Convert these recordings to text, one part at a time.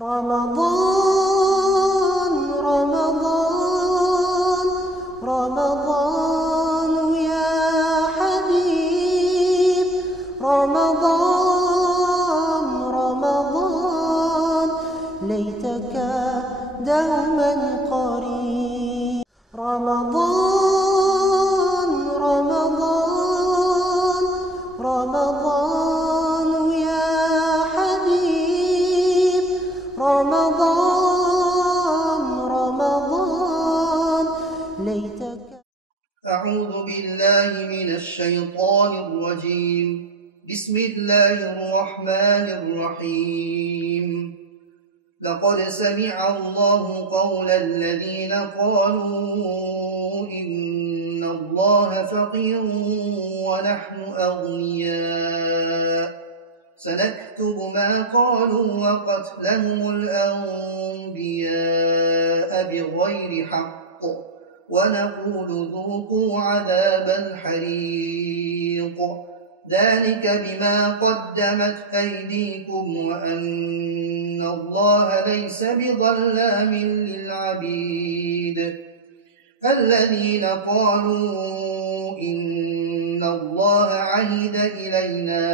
رمضان رمضان رمضان يا حبيب رمضان رمضان ليتك دوما قريب رمضان رمضان رمضان يا حبيب رمضان رمضان ليتك. أعوذ بالله من الشيطان الرجيم. بسم الله الرحمن الرحيم. لقد سمع الله قول الذين قالوا إن الله فقير ونحن أغنياء سنكتب ما قالوا وقتلهم الأنبياء بغير حق ونقول ذوقوا عذاب الحريق ذلك بما قدمت أيديكم وأن الله ليس بظلام للعبيد. الذين قالوا إن الله عهد إلينا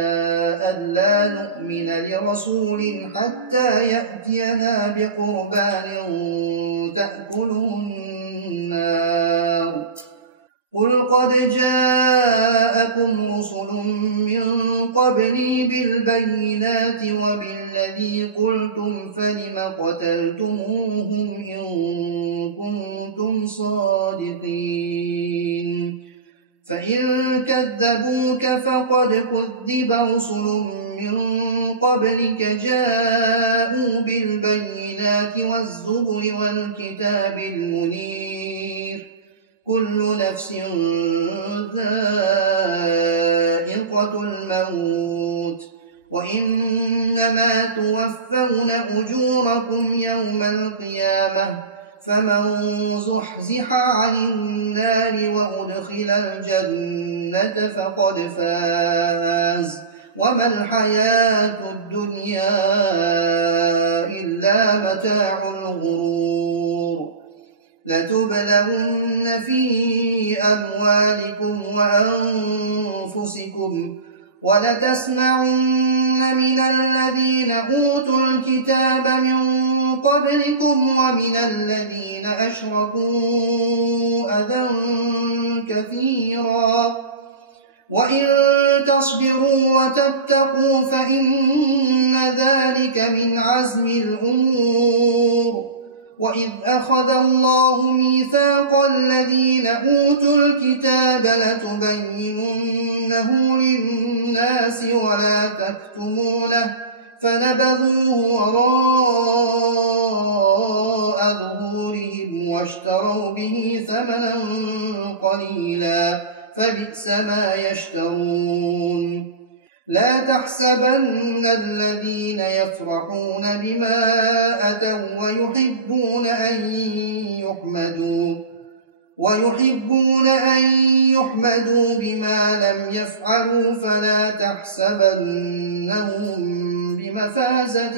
ألا نؤمن لرسول حتى يأتينا بقربان تأكله النار قل قد جاءكم رسل من قبلي بالبينات وبالذي قلتم فلم قتلتموهم إن كنتم صادقين فإن كذبوك فقد كذب رسل من قبلك جاءوا بالبينات والزبر والكتاب المنير كل نفس ذائقة الموت وإنما توفون أجوركم يوم القيامة فمن زحزح عن النار وأدخل الجنة فقد فاز وما الحياة الدنيا إلا متاع الغرور. لتبلغن في أموالكم وأنفسكم ولتسمعن من الذين أوتوا الكتاب من قبلكم ومن الذين أشركوا أذى كثيرا وإن تصبروا وتتقوا فإن ذلك من عزم الأمور. وإذ أخذ الله ميثاق الذين أوتوا الكتاب لتبيننه للناس ولا تكتمونه فنبذوه وراء ظهورهم واشتروا به ثمنا قليلا فبئس ما يشترون. لا تحسبن الذين يفرحون بما أتوا ويحبون أن يحمدوا بما لم يفعلوا فلا تحسبنهم بمفازة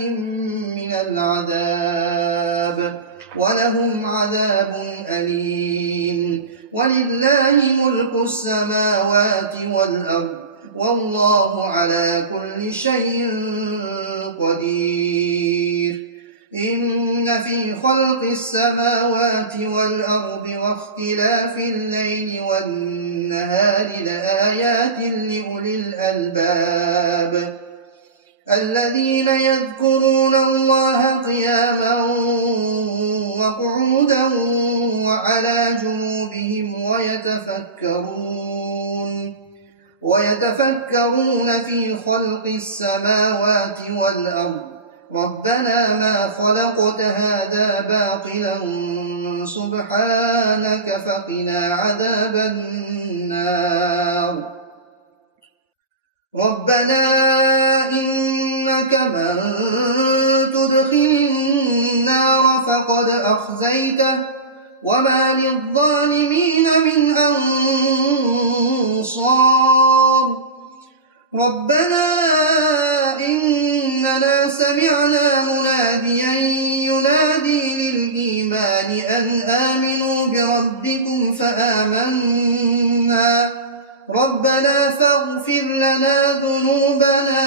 من العذاب ولهم عذاب أليم. ولله ملك السماوات والأرض والله على كل شيء قدير. إن في خلق السماوات والأرض واختلاف الليل والنهار لآيات لأولي الألباب الذين يذكرون الله قياما وقعودا وعلى جنوبهم ويتفكرون في خلق السماوات والأرض ربنا ما خلقت هذا باطلا سبحانك فقنا عذاب النار. ربنا إنك من تدخل النار فقد أخزيته وما للظالمين من أنصار. ربنا إننا سمعنا مناديا ربنا فاغفر لنا ذنوبنا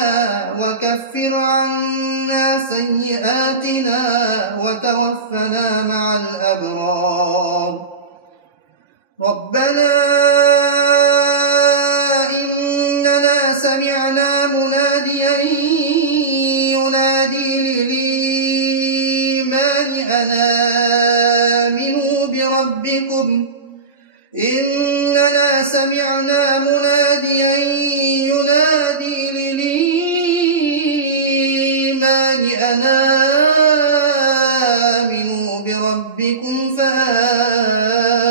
وكفر عنا سيئاتنا وتوفنا مع الأبرار. ربنا إننا سمعنا مناديا ينادي للإيمان أن آمنوا بربكم إننا سمعنا مناديا ينادي للإيمان أن آمنوا بربكم فآمنا.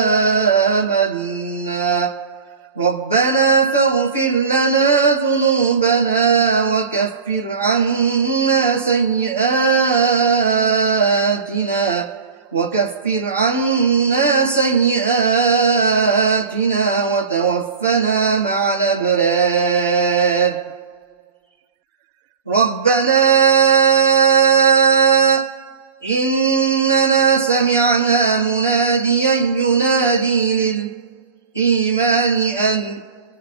ربنا فاغفر لنا ذنوبنا وكفر عنا سيئاتنا وتوفنا مع الأبرار. ربنا إننا سمعنا مناديا ينادي للإيمان أن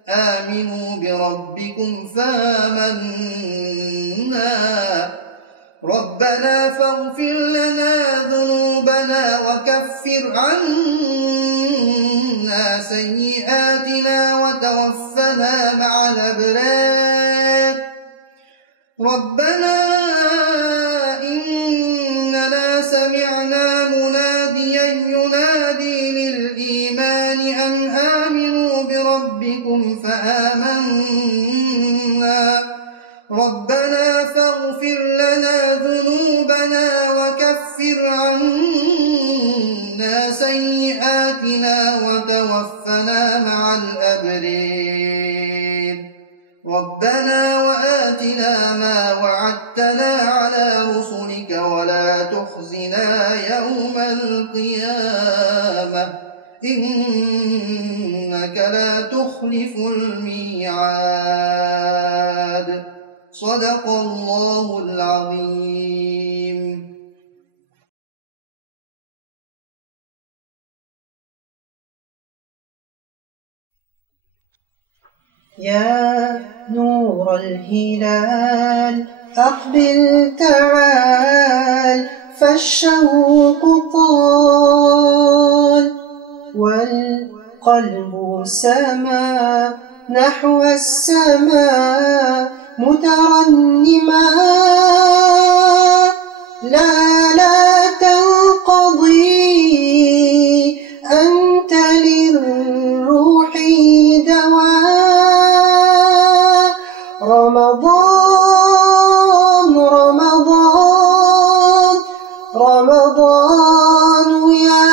آمنوا بربكم فآمنا. ربنا فاغفر لنا ذنوبنا وكفر عنا سيئاتنا وتوفنا مع الأبرار. ربنا إننا سمعنا مناديا ينادي للإيمان أن آمنوا بربكم فآمنا. ربنا فاغفر لنا ذنوبنا وكفر عنا سيئاتنا وتوفنا مع الأبرار. ربنا وآتنا ما وعدتنا على رسلك ولا تخزنا يوم القيامة إنك لا تخلف الميعاد. صدق الله العظيم. يا نور الهلال أقبل تعال فالشوق طال والقلب سما نحو السماء مترنما. لا تنقضي أنت للروح دواء. رمضان رمضان رمضان يا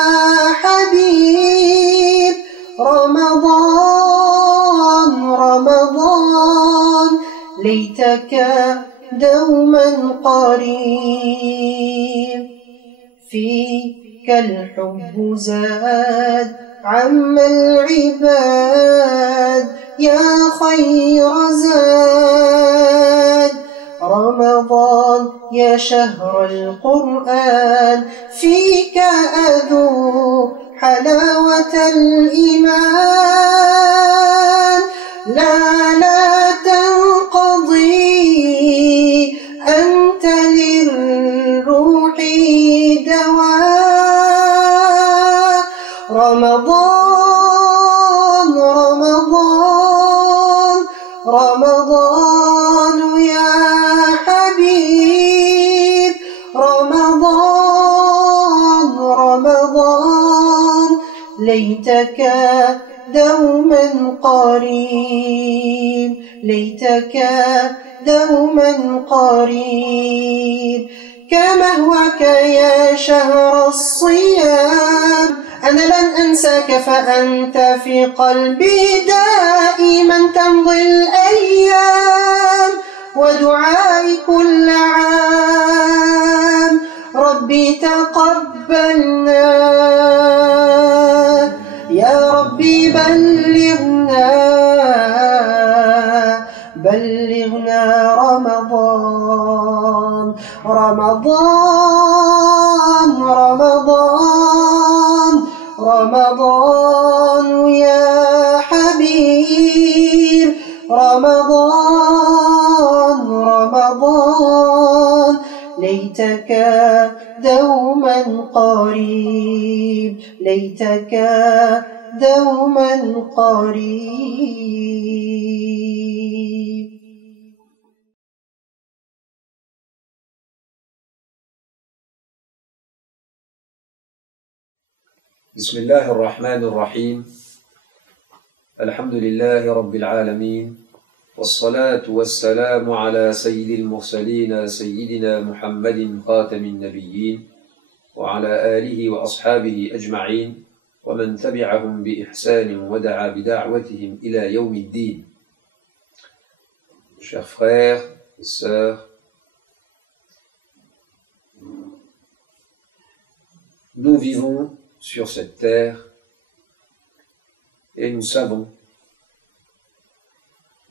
حبيب. رمضان رمضان ليتك دوما قريب. فيك الحب زاد عم العباد يا خير زاد. رمضان يا شهر القرآن فيك أذوق حلاوة الإيمان. لا تنقضي أنت للروح دواء. رمضان رمضان رمضان يا حبيب. رمضان رمضان ليتك دوما قريب. ليتك دوما قريب. كما هوك يا شهر الصيام أنا لن أنساك فأنت في قلبي دائما. تمضي الأيام ودعائي كل عام ربي تقبلنا. يا ربي بلغنا رمضان. رمضان رمضان رمضان يا حبيب. ليتك دوما قريب ليتك دوما قريب. بسم الله الرحمن الرحيم. الحمد لله رب العالمين، والصلاة والسلام على سيد المرسلين سيدنا محمد خاتم النبيين وعلى آله وأصحابه أجمعين ومن تبعهم بإحسان ودعا بدعوتهم إلى يوم الدين. Chers frères et sœurs, nous vivons sur cette terre et nous savons,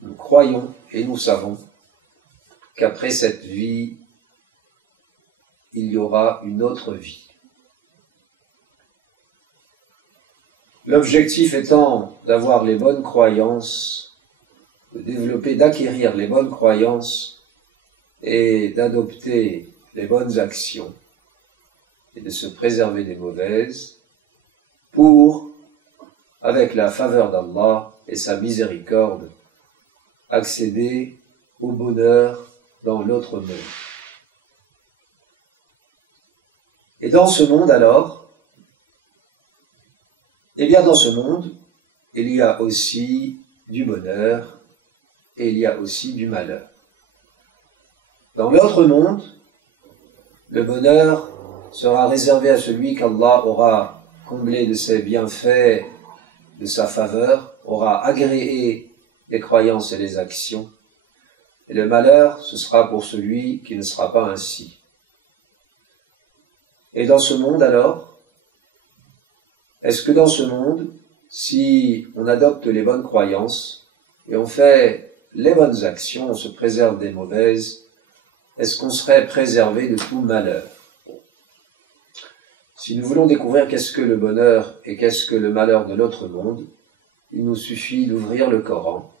nous croyons et nous savons qu'après cette vie, il y aura une autre vie. L'objectif étant d'avoir les bonnes croyances, de développer, d'acquérir les bonnes croyances et d'adopter les bonnes actions et de se préserver des mauvaises pour, avec la faveur d'Allah et sa miséricorde, accéder au bonheur dans l'autre monde. Et dans ce monde alors, eh bien dans ce monde, il y a aussi du bonheur et il y a aussi du malheur. Dans l'autre monde, le bonheur sera réservé à celui qu'Allah aura comblé de ses bienfaits, de sa faveur, aura agréé les croyances et les actions. Et le malheur, ce sera pour celui qui ne sera pas ainsi. Et dans ce monde alors, est-ce que dans ce monde, si on adopte les bonnes croyances et on fait les bonnes actions, on se préserve des mauvaises, est-ce qu'on serait préservé de tout malheur? Si nous voulons découvrir qu'est-ce que le bonheur et qu'est-ce que le malheur de l'autre monde, il nous suffit d'ouvrir le Coran.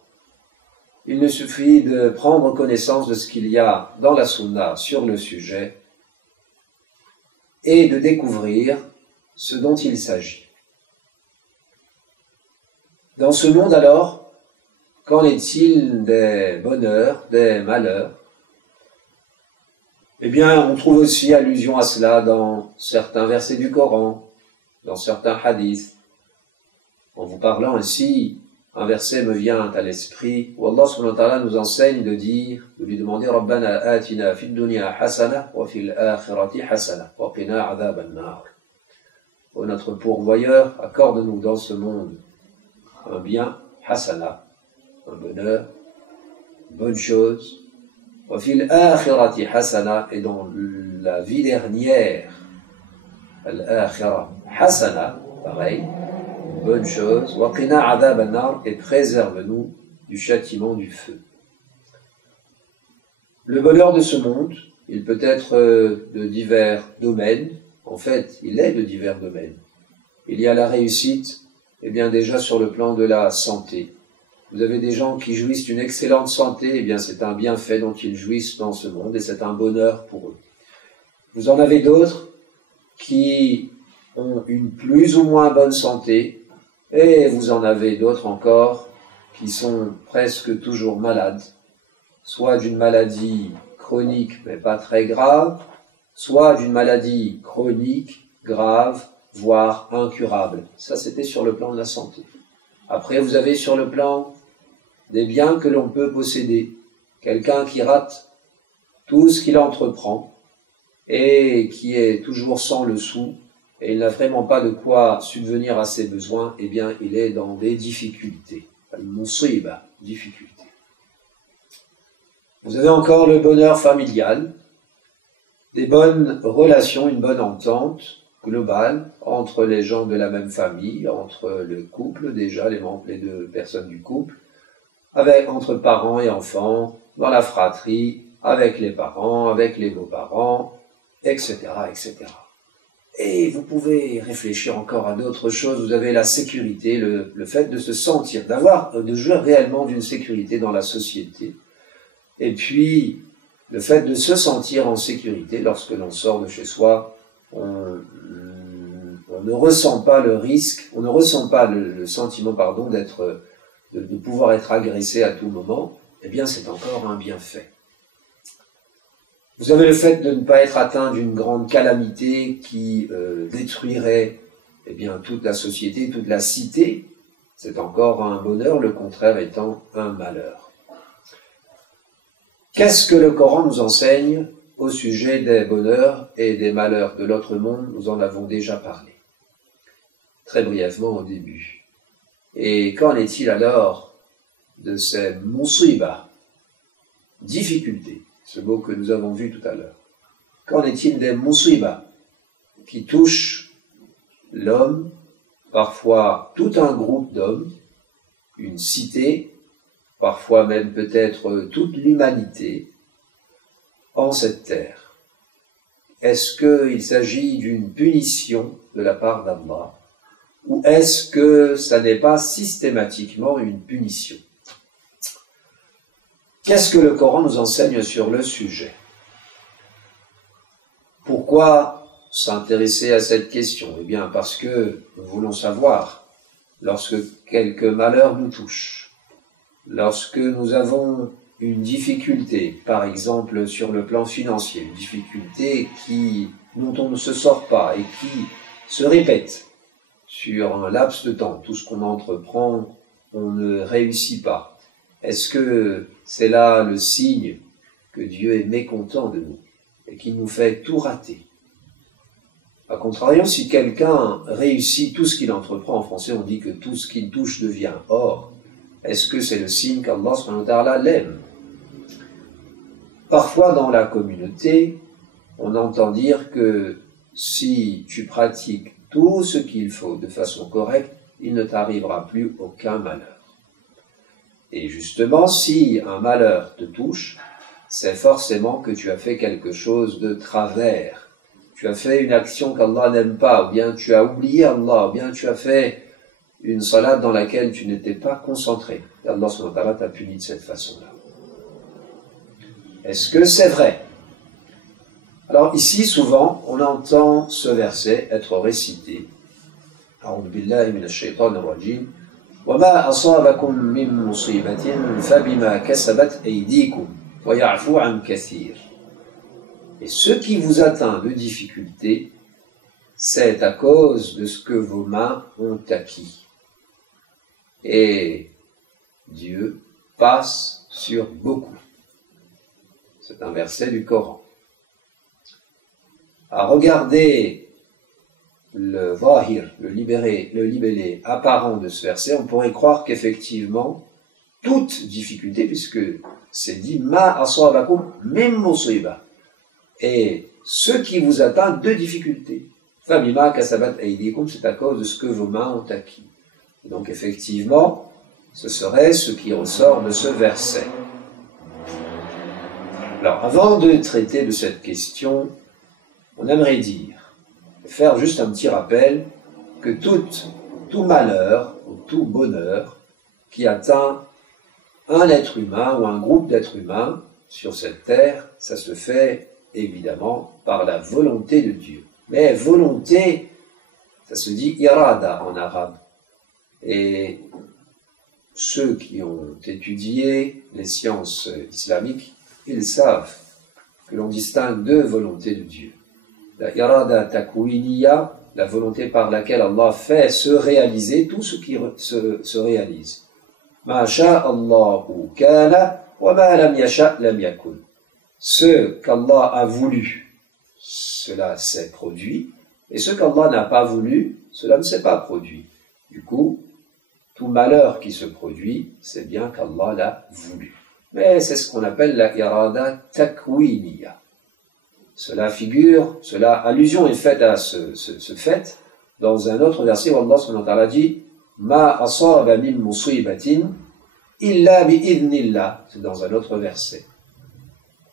Il nous suffit de prendre connaissance de ce qu'il y a dans la Sunna sur le sujet et de découvrir ce dont il s'agit. Dans ce monde alors, qu'en est-il des bonheurs, des malheurs? Eh bien, on trouve aussi allusion à cela dans certains versets du Coran, dans certains hadiths. En vous parlant ainsi, un verset me vient à l'esprit où Allah subhanahu wa ta'ala nous enseigne de dire, de lui demander Rabbana atina fid dunya hasana wa fil akhirati hasana wa qina adhaban nar. Ô notre pourvoyeur, accorde-nous dans ce monde un bien, hasana, un bonheur, une bonne chose, wa fil akhirati hasana, et dans la vie dernière, al-akhira hasana, pareil, une bonne chose, wa qina adhab an-nar, et préserve-nous du châtiment du feu. Le bonheur de ce monde, il peut être de divers domaines. En fait, il est de divers domaines. Il y a la réussite, eh bien déjà sur le plan de la santé. Vous avez des gens qui jouissent d'une excellente santé, eh bien c'est un bienfait dont ils jouissent dans ce monde et c'est un bonheur pour eux. Vous en avez d'autres qui ont une plus ou moins bonne santé et vous en avez d'autres encore qui sont presque toujours malades, soit d'une maladie chronique mais pas très grave, soit d'une maladie chronique, grave, voire incurable. Ça c'était sur le plan de la santé. Après vous avez sur le plan des biens que l'on peut posséder. Quelqu'un qui rate tout ce qu'il entreprend et qui est toujours sans le sou et il n'a vraiment pas de quoi subvenir à ses besoins, eh bien il est dans des difficultés. Al-musiba, difficulté. Vous avez encore le bonheur familial, des bonnes relations, une bonne entente globale entre les gens de la même famille, entre le couple déjà, les deux personnes du couple, entre parents et enfants, dans la fratrie, avec les parents, avec les beaux-parents, etc., etc. Et vous pouvez réfléchir encore à d'autres choses. Vous avez la sécurité, le fait de se sentir, de jouir réellement d'une sécurité dans la société. Et puis, le fait de se sentir en sécurité lorsque l'on sort de chez soi, on ne ressent pas le risque, on ne ressent pas le sentiment, pardon, de pouvoir être agressé à tout moment, eh bien c'est encore un bienfait. Vous avez le fait de ne pas être atteint d'une grande calamité qui détruirait eh bien, toute la société, toute la cité, c'est encore un bonheur, le contraire étant un malheur. Qu'est-ce que le Coran nous enseigne au sujet des bonheurs et des malheurs de l'autre monde? Nous en avons déjà parlé, très brièvement au début. Et qu'en est-il alors de ces musiba, difficultés, ce mot que nous avons vu tout à l'heure? Qu'en est-il des musiba qui touchent l'homme, parfois tout un groupe d'hommes, une cité, parfois même peut-être toute l'humanité, en cette terre? Est-ce qu'il s'agit d'une punition de la part d'Allah, ou est-ce que ça n'est pas systématiquement une punition? Qu'est-ce que le Coran nous enseigne sur le sujet? Pourquoi s'intéresser à cette question? Eh bien, parce que nous voulons savoir, lorsque quelques malheurs nous touchent, lorsque nous avons une difficulté, par exemple sur le plan financier, une difficulté dont on ne se sort pas et qui se répète sur un laps de temps, tout ce qu'on entreprend, on ne réussit pas. Est-ce que c'est là le signe que Dieu est mécontent de nous et qu'il nous fait tout rater? A contrario, si quelqu'un réussit tout ce qu'il entreprend, en français on dit que tout ce qu'il touche devient or, est-ce que c'est le signe qu'Allah subhanahu wa ta'ala l'aime? Parfois dans la communauté, on entend dire que si tu pratiques tout ce qu'il faut de façon correcte, il ne t'arrivera plus aucun malheur. Et justement, si un malheur te touche, c'est forcément que tu as fait quelque chose de travers. Tu as fait une action qu'Allah n'aime pas, ou bien tu as oublié Allah, ou bien tu as fait une salade dans laquelle tu n'étais pas concentré. Et Allah subhanahu wa ta'ala t'a puni de cette façon-là. Est-ce que c'est vrai? Alors ici, souvent, on entend ce verset être récité. A'udhu billahi minash shaitanir rajim. Wa ma asabakum min musibatin fabima kasabat aydikum wa ya'fu an kathir. Et ce qui vous atteint de difficultés, c'est à cause de ce que vos mains ont acquis. Et Dieu passe sur beaucoup. C'est un verset du Coran. À regarder le zahir, le libellé apparent de ce verset, on pourrait croire qu'effectivement, toute difficulté, puisque c'est dit « ma asabakum min musiba », et ce qui vous atteint de difficultés. Fabima kasabat aydikum, c'est à cause de ce que vos mains ont acquis. Et donc effectivement, ce serait ce qui ressort de ce verset. Alors, avant de traiter de cette question, on aimerait faire juste un petit rappel que tout malheur ou tout bonheur qui atteint un être humain ou un groupe d'êtres humains sur cette terre, ça se fait évidemment par la volonté de Dieu. Mais volonté, ça se dit irada en arabe. Et ceux qui ont étudié les sciences islamiques, ils savent que l'on distingue deux volontés de Dieu. La irada takwiniya, la volonté par laquelle Allah fait se réaliser tout ce qui se réalise. Ma sha'Allahu kana wa ma lam yasha' lam yakun. Ce qu'Allah a voulu, cela s'est produit, et ce qu'Allah n'a pas voulu, cela ne s'est pas produit. Du coup, tout malheur qui se produit, c'est bien qu'Allah l'a voulu. Mais c'est ce qu'on appelle la irada takwiniya. Allusion est faite à ce fait dans un autre verset où Allah subhanahu wa ta'ala dit Ma asaba min musibatin illa bi idnillah. C'est dans un autre verset.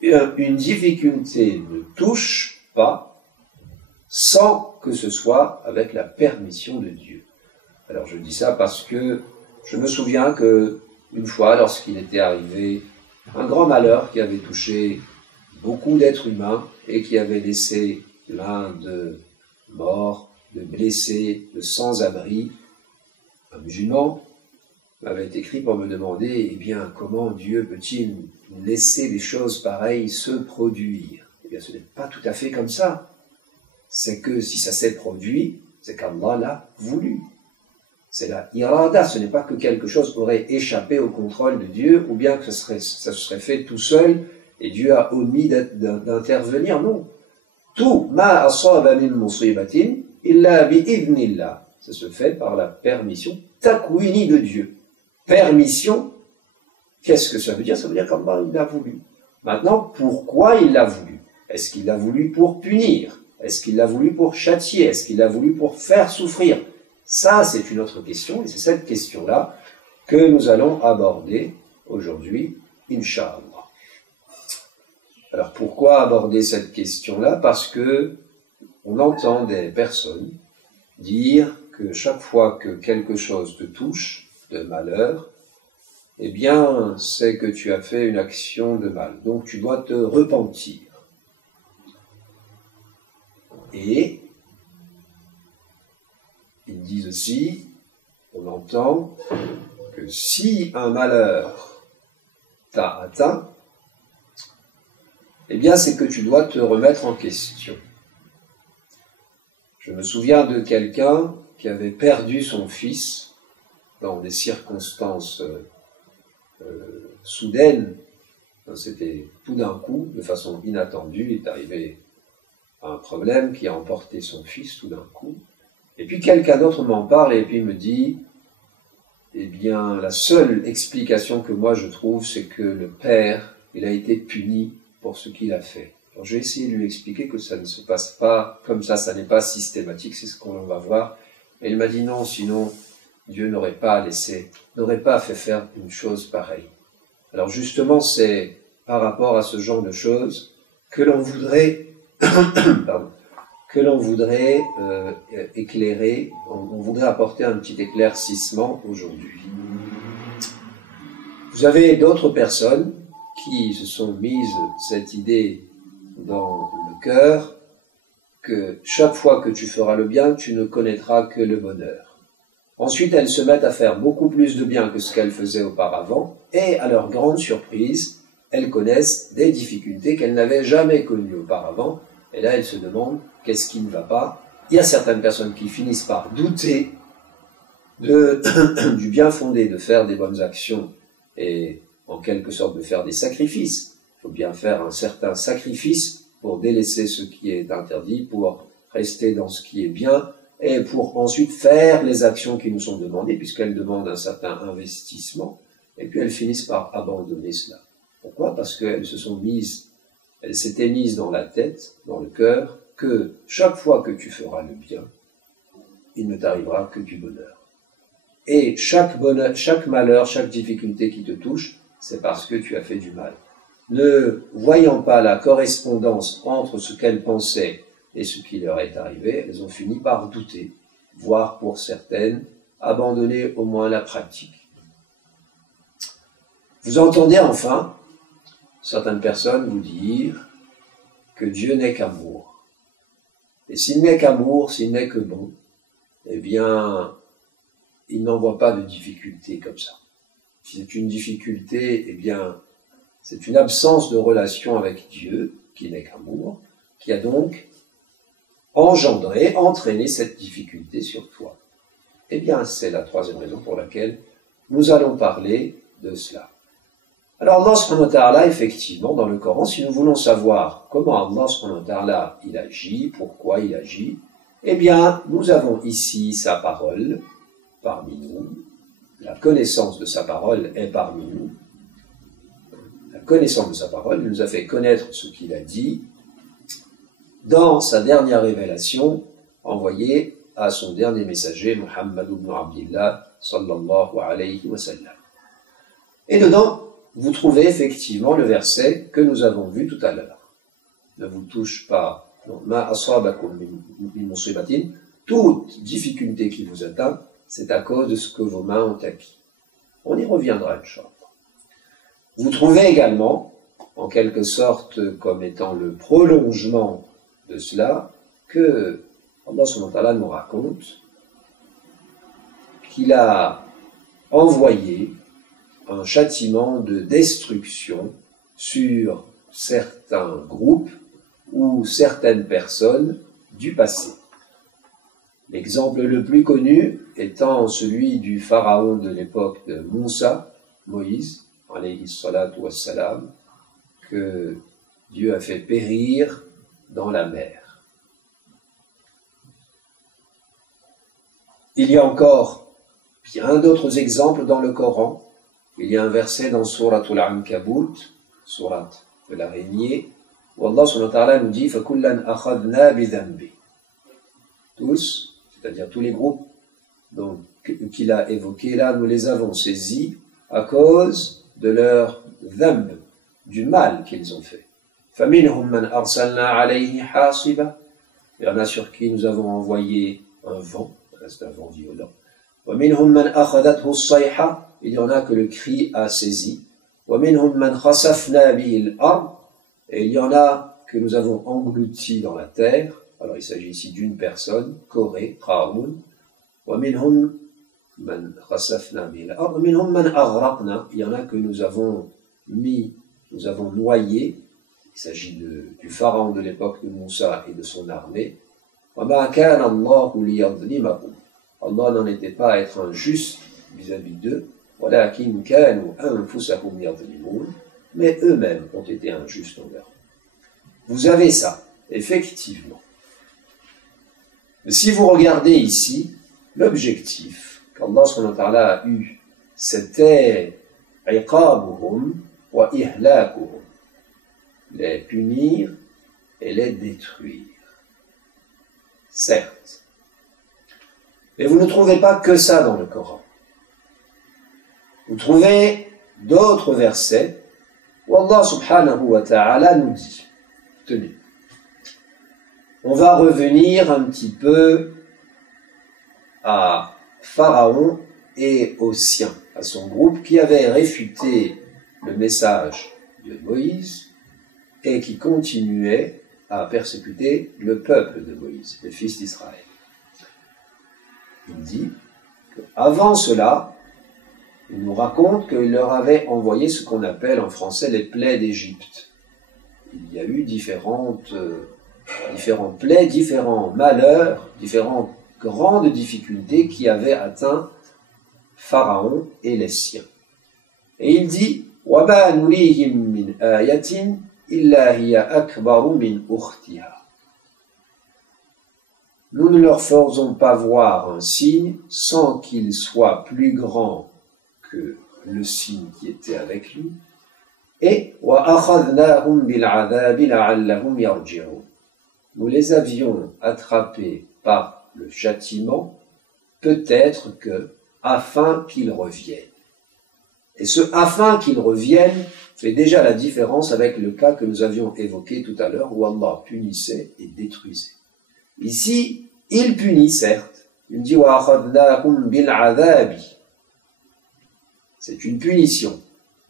Une difficulté ne touche pas sans que ce soit avec la permission de Dieu. Alors je dis ça parce que je me souviens que une fois, lorsqu'il était arrivé un grand malheur qui avait touché beaucoup d'êtres humains et qui avait laissé plein de morts, de blessés, de sans-abri. Un musulman m'avait écrit pour me demander, eh bien, comment Dieu peut-il laisser des choses pareilles se produire? Eh bien, ce n'est pas tout à fait comme ça. C'est que si ça s'est produit, c'est qu'Allah l'a voulu. C'est la irada, ce n'est pas que quelque chose aurait échappé au contrôle de Dieu, ou bien que ça se serait fait tout seul, et Dieu a omis d'intervenir, non. Tout ma asaba min musibatin illa bi idnillah. Ça se fait par la permission takwini de Dieu. Permission, qu'est-ce que ça veut dire? Ça veut dire qu'Allah il l'a voulu. Maintenant, pourquoi il l'a voulu? Est-ce qu'il l'a voulu pour punir? Est-ce qu'il l'a voulu pour châtier? Est-ce qu'il l'a voulu pour faire souffrir? Ça, c'est une autre question, et c'est cette question-là que nous allons aborder aujourd'hui, Inch'Allah. Alors, pourquoi aborder cette question-là? Parce que on entend des personnes dire que chaque fois que quelque chose te touche, de malheur, eh bien, c'est que tu as fait une action de mal. Donc, tu dois te repentir. Et ils disent aussi, on entend que si un malheur t'a atteint, eh bien, c'est que tu dois te remettre en question. Je me souviens de quelqu'un qui avait perdu son fils dans des circonstances soudaines. C'était tout d'un coup, de façon inattendue, il est arrivé un problème qui a emporté son fils tout d'un coup. Et puis quelqu'un d'autre m'en parle et puis me dit, eh bien, la seule explication que moi je trouve, c'est que le père, il a été puni pour ce qu'il a fait. Alors je vais essayer de lui expliquer que ça ne se passe pas comme ça n'est pas systématique, c'est ce qu'on va voir. Et il m'a dit non, sinon Dieu n'aurait pas fait faire une chose pareille. Alors justement, c'est par rapport à ce genre de choses que l'on voudrait éclairer, on voudrait apporter un petit éclaircissement aujourd'hui. Vous avez d'autres personnes qui se sont mises cette idée dans le cœur que chaque fois que tu feras le bien, tu ne connaîtras que le bonheur. Ensuite, elles se mettent à faire beaucoup plus de bien que ce qu'elles faisaient auparavant, et à leur grande surprise, elles connaissent des difficultés qu'elles n'avaient jamais connues auparavant, et là, elles se demandent qu'est-ce qui ne va pas. Il y a certaines personnes qui finissent par douter du bien fondé de faire des bonnes actions et en quelque sorte de faire des sacrifices. Il faut bien faire un certain sacrifice pour délaisser ce qui est interdit, pour rester dans ce qui est bien, et pour ensuite faire les actions qui nous sont demandées, puisqu'elles demandent un certain investissement, et puis elles finissent par abandonner cela. Pourquoi? Parce qu'elles s'étaient mises dans la tête, dans le cœur, que chaque fois que tu feras le bien, il ne t'arrivera que du bonheur. Et chaque malheur, chaque difficulté qui te touche, c'est parce que tu as fait du mal. Ne voyant pas la correspondance entre ce qu'elles pensaient et ce qui leur est arrivé, elles ont fini par douter, voire pour certaines, abandonner au moins la pratique. Vous entendez enfin certaines personnes vous dire que Dieu n'est qu'amour. Et s'il n'est qu'amour, s'il n'est que bon, eh bien, il n'envoie pas de difficulté comme ça. Si c'est une difficulté, eh bien, c'est une absence de relation avec Dieu, qui n'est qu'amour, qui a donc entraîné cette difficulté sur toi. Eh bien, c'est la troisième raison pour laquelle nous allons parler de cela. Alors, Allah subhanahu wa ta'ala, effectivement, dans le Coran, si nous voulons savoir comment Allah subhanahu wa ta'ala, il agit, pourquoi il agit, eh bien, nous avons ici sa parole parmi nous. La connaissance de sa parole est parmi nous. La connaissance de sa parole, il nous a fait connaître ce qu'il a dit dans sa dernière révélation envoyée à son dernier messager, Muhammad ibn Abdillah, sallallahu alayhi wa sallam. Et dedans, vous trouvez effectivement le verset que nous avons vu tout à l'heure. Ne vous touche pas, ma asabakum min musibatin, toute difficulté qui vous atteint, c'est à cause de ce que vos mains ont acquis. On y reviendra, Inch'Allah. Vous trouvez également en quelque sorte comme étant le prolongement de cela, que Allah subhanahu wa ta'ala nous raconte qu'il a envoyé un châtiment de destruction sur certains groupes ou certaines personnes du passé. L'exemple le plus connu étant celui du pharaon de l'époque de Moussa, Moïse, alayhi salatu wassalam, que Dieu a fait périr dans la mer. Il y a encore bien d'autres exemples dans le Coran. Il y a un verset dans Surat al-Ankabut, Surat de l'araignée, où Allah subhanahu wa ta'ala nous dit فَكُلًّا أَخَذْنَا بِذَنْبِهِ. Tous, c'est-à-dire tous les groupes qu'il a évoqués là, nous les avons saisis à cause de leur dhanb, du mal qu'ils ont fait. فَمِنْهُمْ مَنْ أَرْسَلْنَا عَلَيْهِ حَاصِبًا. Il y en a sur qui nous avons envoyé un vent, c'est un vent violent. وَمِنْهُمْ مَنْ أَخَذَتْهُ الصَّيْحَةُ. Il y en a que le cri a saisi. وَمِنْهُمْ مَنْ خَسَفْنَا بِهِ الْأَرْضِ. Et il y en a que nous avons englouti dans la terre. Alors il s'agit ici d'une personne, Corée, Qaoun. وَمِنْهُمْ مَنْ خَسَفْنَا بِهِ الْأَرْضِ وَمِنْهُمْ مَنْ أَغْرَقْنَا. Il y en a que nous avons noyé. Il s'agit du pharaon de l'époque de Moussa et de son armée. وَمَا كَانَ اللَّهُ لِيَظْلِمَهُمْ. Allah n'en était pas à être injuste vis-à-vis d'eux. وَلَكِنْ كَانُوا أَنفُسَهُمْ يَظْلِمُونَ. Mais eux-mêmes ont été injustes envers eux. Vous avez ça, effectivement. Mais si vous regardez ici, l'objectif qu'Allah subhanahu wa ta'ala a eu, c'était iqabuhum wa ihlakuhum, les punir et les détruire. Certes. Mais vous ne trouvez pas que ça dans le Coran. Vous trouvez d'autres versets où Allah subhanahu wa ta'ala nous dit, tenez, on va revenir un petit peu à Pharaon et aux siens, à son groupe qui avait réfuté le message de Moïse et qui continuait à persécuter le peuple de Moïse, les fils d'Israël. Il dit qu'avant cela, il nous raconte qu'il leur avait envoyé ce qu'on appelle en français les plaies d'Égypte. Il y a eu différents plaies, différents malheurs, différentes grandes difficultés qui avaient atteint Pharaon et les siens. Et il dit وَمَا نُرِيهِمْ مِنْ آيَةٍ إِلَّا هِيَ أَكْبَرُ مِنْ أُخْتِهَا. Nous ne leur faisons pas voir un signe sans qu'il soit plus grand que le signe qui était avec lui. Et وَأَخَذْنَاهُمْ بِالْعَذَابِ لَعَلَّهُمْ يَرْجِعُونَ. Nous les avions attrapés par le châtiment, peut-être que afin qu'ils reviennent. Et ce afin qu'ils reviennent fait déjà la différence avec le cas que nous avions évoqué tout à l'heure où Allah punissait et détruisait. Ici, il punit certes. Il dit وَأَخَذْنَاهُمْ بِالْعَذَابِ. C'est une punition,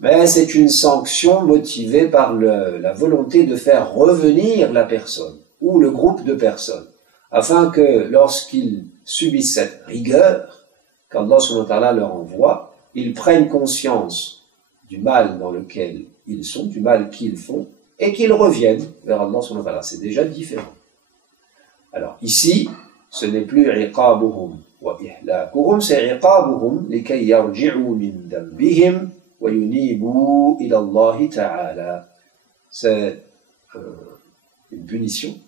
mais c'est une sanction motivée par la volonté de faire revenir la personne ou le groupe de personnes, afin que lorsqu'ils subissent cette rigueur qu'Allah subhanahu wa ta'ala leur envoie, ils prennent conscience du mal dans lequel ils sont, du mal qu'ils font, et qu'ils reviennent vers Allah subhanahu wa ta'ala. C'est déjà différent. Alors ici, ce n'est plus iqabuhum wa ihlakuhum, c'est iqabuhum likay yarji'u min dhanbihim wa yunibu ila Allah ta'ala. C'est une punition,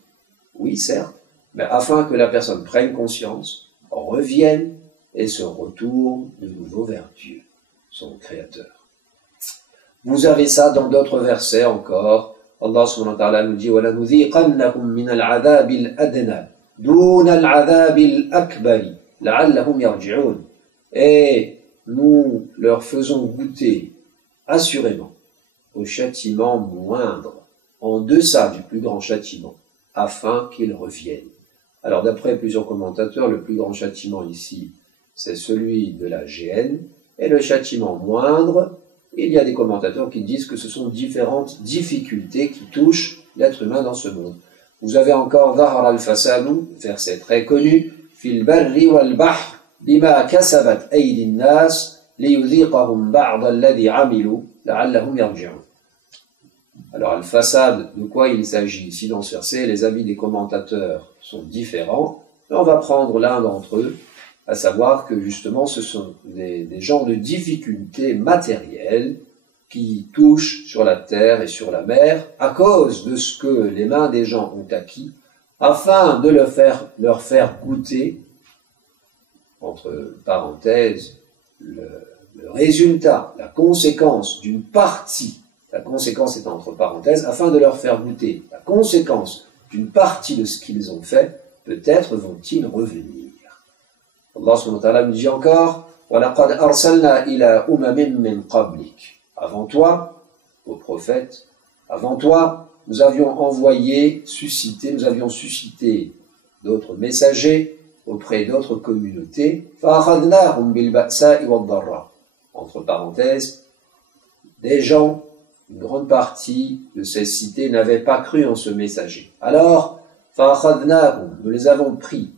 oui certes, mais afin que la personne prenne conscience, revienne et se retourne de nouveau vers Dieu, son Créateur. Vous avez ça dans d'autres versets encore. Allah subhanahu wa ta'ala nous dit وَلَنُذِيقَنَّهُمْ مِنَ الْعَذَابِ الْأَدْنَى دُونَ الْعَذَابِ الْأَكْبَرِ لَعَلَّهُمْ يَرْجِعُونَ. Et nous leur faisons goûter assurément au châtiment moindre, en deçà du plus grand châtiment, afin qu'ils reviennent. Alors d'après plusieurs commentateurs, le plus grand châtiment ici, c'est celui de la géhenne, et le châtiment moindre, Il y a des commentateurs qui disent que ce sont différentes difficultés qui touchent l'être humain dans ce monde. Vous avez encore Zahara al-Fasadu, verset très connu, Fil barri wal bahr bima kasabat aydi nas liyudhiqahum ba'd alladhi amilu la'allahum yarji'un. Alors, al-Fasad, de quoi il s'agit ici dans ce verset? Les avis des commentateurs sont différents, mais on va prendre l'un d'entre eux, à savoir que justement ce sont des genres de difficultés matérielles qui touchent sur la terre et sur la mer à cause de ce que les mains des gens ont acquis, afin de leur faire goûter, entre parenthèses, le résultat, la conséquence d'une partie, la conséquence est entre parenthèses, afin de leur faire goûter la conséquence d'une partie de ce qu'ils ont fait, peut-être vont-ils revenir. Allah subhanahu wa ta'ala nous dit encore, وَلَقَدْ أَرْسَلْنَا إِلَىٰ أُمَمٍ مِّن قَبْلِكَ. Avant toi, ô prophète, avant toi, nous avions suscité d'autres messagers auprès d'autres communautés. فَأَخَذْنَاهُمْ بِالْبَأْسَاءِ وَالضَّرَّاءِ. Entre parenthèses, des gens, une grande partie de ces cités n'avaient pas cru en ce messager. Alors, فَأَخَذْنَاهُمْ, nous les avons pris,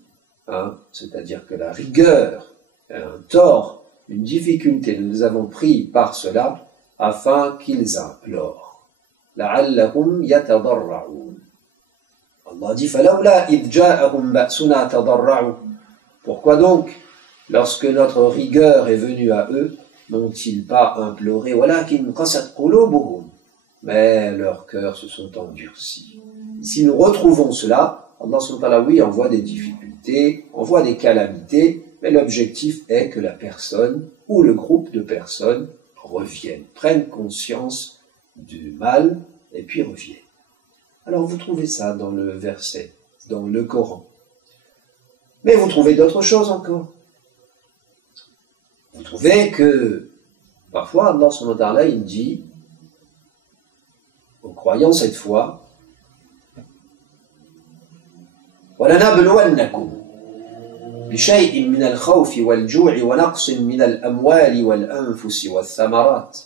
c'est-à-dire que la rigueur, un tort, une difficulté, nous les avons pris par cela, afin qu'ils implorent. لَعَلَّهُمْ يَتَضَرَّعُونَ. Allah dit, فَلَوْلَا إِذْ جَاءَهُمْ بَأْسُنَا تَضَرَّعُوا. Pourquoi donc, lorsque notre rigueur est venue à eux, n'ont-ils pas imploré, وَلَكِنْ قَسَتْ قُلُوبُهُمْ, mais leurs cœurs se sont endurcis. Si nous retrouvons cela, Allah subhanahu wa ta'ala, oui, envoie des difficultés, envoie des calamités, mais l'objectif est que la personne ou le groupe de personnes reviennent, prennent conscience du mal et puis reviennent. Alors vous trouvez ça dans le verset, dans le Coran. Mais vous trouvez d'autres choses encore. Vous trouvez que parfois Allah subhanahu wa ta'ala, il dit aux croyants cette fois, وَلَنَبْلُوَنَّكُمْ بِشَيْءٍ مِّنَ الْخَوْفِ وَالْجُوعِ وَنَقْصٍ مِّنَ الْأَمْوَالِ وَالْأَنفُسِ وَالثَّمَرَاتِ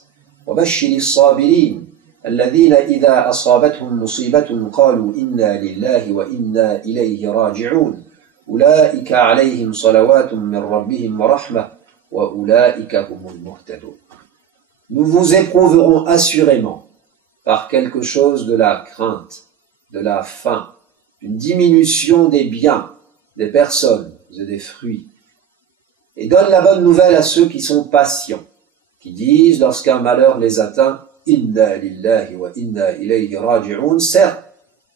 وَبَشِّرِ الصَّابِرِينَ الَّذِينَ إِذَا أَصَابَتْهُمْ مُصِيبَةٌ قَالُوا إِنَّا لِلَّهِ وَإِنَّا إِلَيْهِ رَاجِعُونَ أُولَٰئِكَ عَلَيْهِمْ صَلَوَاتٌ مِّن رَّبِّهِمْ وَرَحْمَةٌ وَأُولَٰئِكَ هُمُ الْمُهْتَدُونَ. Nous vous éprouverons assurément par quelque chose de la crainte, de la faim, une diminution des biens, des personnes et des fruits. Et donne la bonne nouvelle à ceux qui sont patients, qui disent lorsqu'un malheur les atteint, Inna lillahi wa inna ilayhi raji'un. Certes,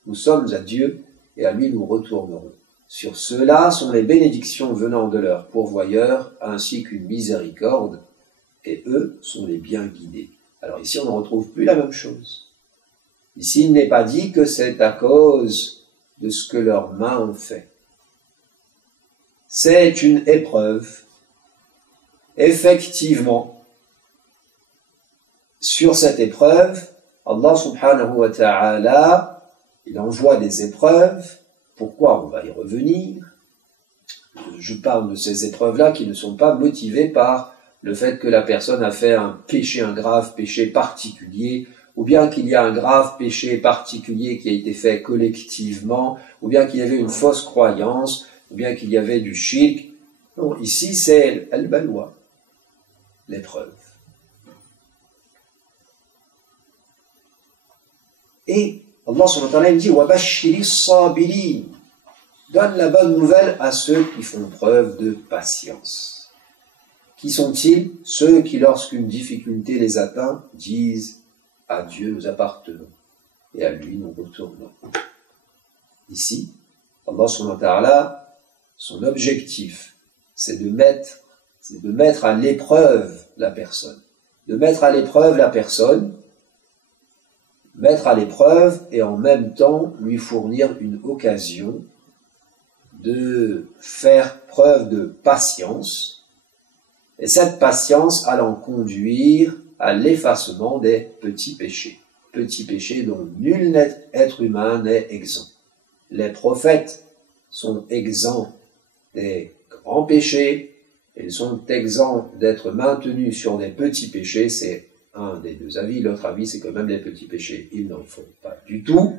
nous sommes à Dieu et à lui nous retournerons. Sur ceux-là sont les bénédictions venant de leur pourvoyeur, ainsi qu'une miséricorde, et eux sont les bien guidés. Alors ici, on ne retrouve plus la même chose. Ici, il n'est pas dit que c'est à cause de ce que leurs mains ont fait. C'est une épreuve. Effectivement, sur cette épreuve, Allah subhanahu wa ta'ala, il envoie des épreuves. Pourquoi? On va y revenir. Je parle de ces épreuves-là qui ne sont pas motivées par le fait que la personne a fait un grave péché particulier, ou bien qu'il y a un grave péché particulier qui a été fait collectivement, ou bien qu'il y avait une fausse croyance, ou bien qu'il y avait du shirk. Non, ici c'est al-balwa, l'épreuve. Et Allah subhanahu wa ta'ala dit وَبَشِّرِ الصَّابِرِينَ. Donne la bonne nouvelle à ceux qui font preuve de patience. Qui sont-ils? Ceux qui, lorsqu'une difficulté les atteint, disent à Dieu nous appartenons et à lui nous retournons. Ici, Allah subhanahu wa ta'ala, son objectif, c'est de mettre à l'épreuve la personne. De mettre à l'épreuve la personne, mettre à l'épreuve et en même temps lui fournir une occasion de faire preuve de patience, et cette patience allant conduire à l'effacement des petits péchés dont nul être humain n'est exempt. Les prophètes sont exempts des grands péchés, ils sont exempts d'être maintenus sur des petits péchés, c'est un des deux avis. L'autre avis, c'est que même les petits péchés, ils n'en font pas du tout.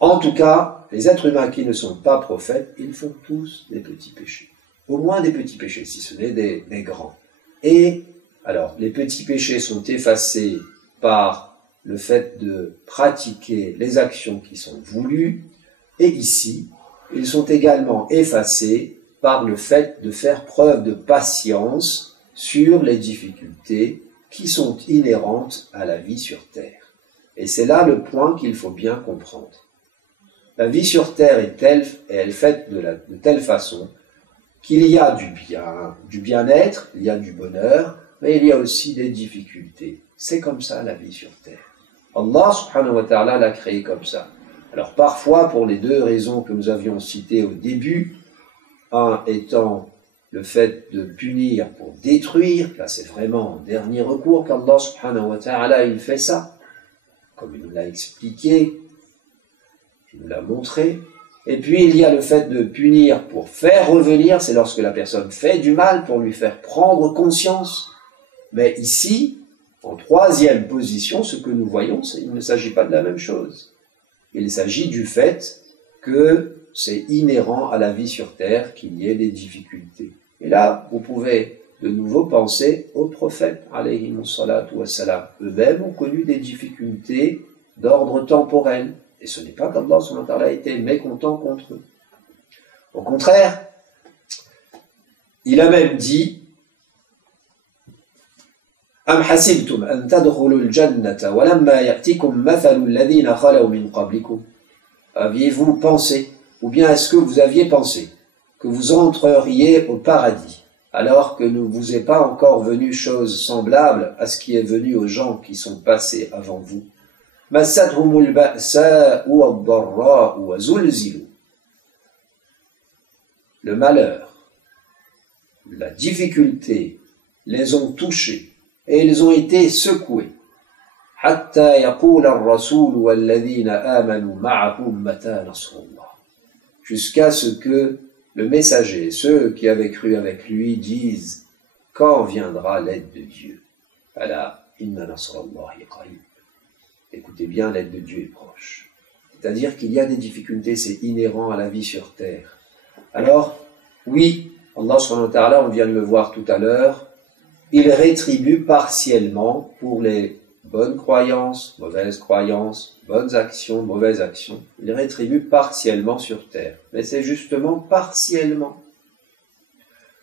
En tout cas, les êtres humains qui ne sont pas prophètes, ils font tous des petits péchés. Au moins des petits péchés, si ce n'est des grands. Et alors, les petits péchés sont effacés par le fait de pratiquer les actions qui sont voulues. Et ici, ils sont également effacés par le fait de faire preuve de patience sur les difficultés qui sont inhérentes à la vie sur terre. Et c'est là le point qu'il faut bien comprendre. La vie sur terre est telle, et elle est faite de telle façon qu'il y a du bien-être, il y a du bonheur, mais il y a aussi des difficultés. C'est comme ça la vie sur terre. Allah subhanahu wa ta'ala l'a créé comme ça. Alors parfois, pour les deux raisons que nous avions citées au début, un étant le fait de punir pour détruire, là c'est vraiment un dernier recours qu'Allah subhanahu wa ta'ala il fait ça, comme il nous l'a expliqué, il nous l'a montré. Et puis il y a le fait de punir pour faire revenir, c'est lorsque la personne fait du mal pour lui faire prendre conscience. Mais ici, en troisième position, ce que nous voyons, il ne s'agit pas de la même chose. Il s'agit du fait que c'est inhérent à la vie sur terre qu'il y ait des difficultés. Et là, vous pouvez de nouveau penser aux prophètes, alayhimus salatu wassalam. Eux-mêmes ont connu des difficultés d'ordre temporel. Et ce n'est pas qu'Allah subhanahu wa ta'ala a été mécontent contre eux. Au contraire, il a même dit Am hasibtum an tadkhulul jannata wa lamma ya'tikum mathalul ladhina khalaw min qablikum. Aviez-vous pensé, ou bien est-ce que vous aviez pensé que vous entreriez au paradis alors que ne vous est pas encore venu chose semblable à ce qui est venu aux gens qui sont passés avant vous? مَسَّتْهُمُ الْبَأْسَاءُ وَالضَّرَّاءُ وَزُلْزِلُوا. Le malheur, la difficulté les ont touchés et ils ont été secoués. حَتَّى يَقُولَ الرَّسُولُ وَالَّذِينَ آمَنُوا مَعَهُ مَتَى نَصْرُ اللَّهِ. Jusqu'à ce que le messager, ceux qui avaient cru avec lui, disent quand viendra l'aide de Dieu? Ala inna nasrallahi qarib. Écoutez bien, l'aide de Dieu est proche. C'est-à-dire qu'il y a des difficultés, c'est inhérent à la vie sur terre. Alors, oui, Allah subhanahu wa ta'ala, on vient de le voir tout à l'heure, il rétribue partiellement pour les bonnes croyances, bonnes actions, mauvaises actions. Il rétribue partiellement sur terre. Mais c'est justement partiellement.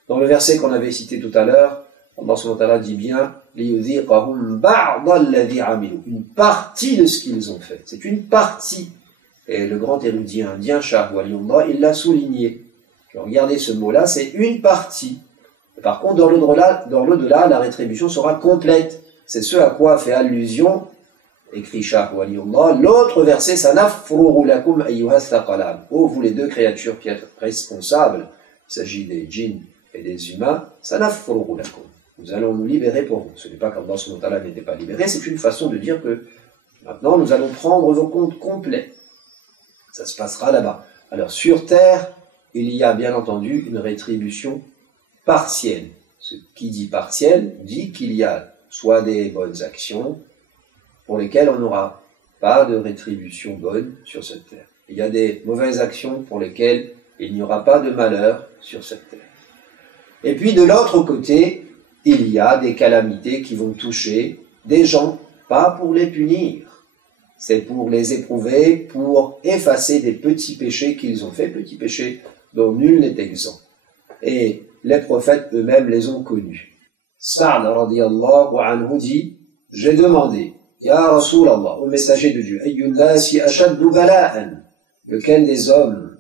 Dans le verset qu'on avait cité tout à l'heure, Allah subhanahu wa ta'ala dit bien une partie de ce qu'ils ont fait. C'est une partie. Et le grand érudit indien, Shah Waliullah, il l'a souligné. Regardez ce mot-là, c'est une partie. Par contre, dans l'au-delà, la rétribution sera complète. C'est ce à quoi fait allusion, écrit Shah Waliullah, l'autre verset, sanafruru lakum ayyuha thaqalan. Oh, vous les deux créatures qui êtes responsables, il s'agit des djinns et des humains, sanafruru lakum. Nous allons nous libérer pour vous. Ce n'est pas qu'Allah subhanahu wa ta'ala n'était pas libéré, c'est une façon de dire que maintenant nous allons prendre vos comptes complets. Ça se passera là-bas. Alors sur terre, il y a bien entendu une rétribution partielle. Ce qui dit partielle dit qu'il y a soit des bonnes actions pour lesquelles on n'aura pas de rétribution bonne sur cette terre. Il y a des mauvaises actions pour lesquelles il n'y aura pas de malheur sur cette terre. Et puis de l'autre côté, il y a des calamités qui vont toucher des gens, pas pour les punir, c'est pour les éprouver, pour effacer des petits péchés qu'ils ont fait, petits péchés dont nul n'est exempt. Et les prophètes eux-mêmes les ont connus. Sa'd radiyallahu anhu dit, j'ai demandé, Ya Rasulallah, au messager de Dieu, Ayyun nasi ashaddu bala'an, lesquels des hommes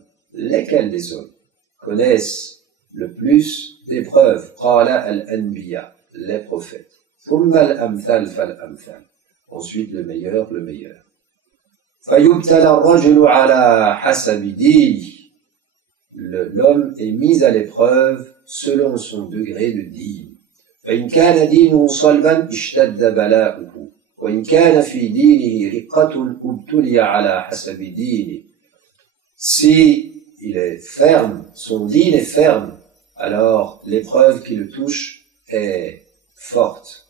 connaissent le plus d'épreuves, qala al-anbiya, les prophètes. Thumma al-amthal fal-amthal. Ensuite, le meilleur. Fayubtala ar-rajulu ala hasabi dini. L'homme est mis à l'épreuve selon son degré de dîne. فإن كان دينه صلبا اشتد بلاؤه وإن كان في دينه رقة ابتلي على حسب دينه. Si il est ferme, son dîne est ferme, alors l'épreuve qui le touche est forte.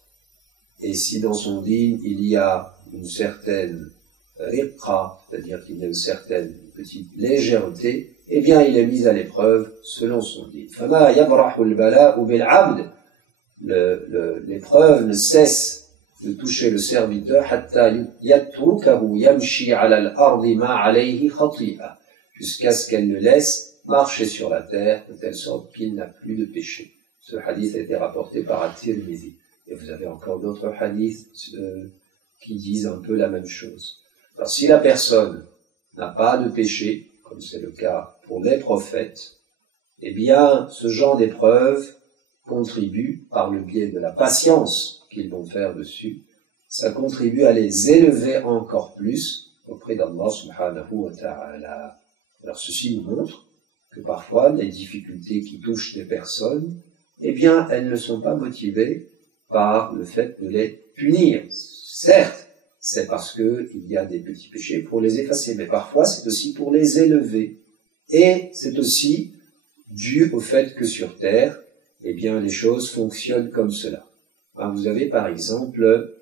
et si dans son dîn il y a une certaine riqqa, c'est-à-dire qu'il y a une certaine petite légèreté, eh bien il est mis à l'épreuve selon son dîn. فَمَا يَبْرَحُ الْبَلَاءُ بِالْعَبْدِ. L'épreuve ne cesse de toucher le serviteur حَتَّى يَتْرُكَهُ يَمْشِي عَلَى الْأَرْضِ مَا عَلَيْهِ خَطِيئَةٌ, jusqu'à ce qu'elle le laisse marcher sur la terre de telle sorte qu'il n'a plus de péché. Ce hadith a été rapporté par At-Tirmidhi. Et vous avez encore d'autres hadiths qui disent un peu la même chose. Alors si la personne n'a pas de péché, comme c'est le cas pour les prophètes, eh bien ce genre d'épreuve contribue, par le biais de la patience qu'ils vont faire dessus, ça contribue à les élever encore plus auprès d'Allah subhanahu wa ta'ala. Alors ceci nous montre que parfois les difficultés qui touchent des personnes, eh bien elles ne sont pas motivées par le fait de les punir. Certes, c'est parce qu'il y a des petits péchés pour les effacer, mais parfois c'est aussi pour les élever. Et c'est aussi dû au fait que sur terre, eh bien les choses fonctionnent comme cela. Vous avez par exemple,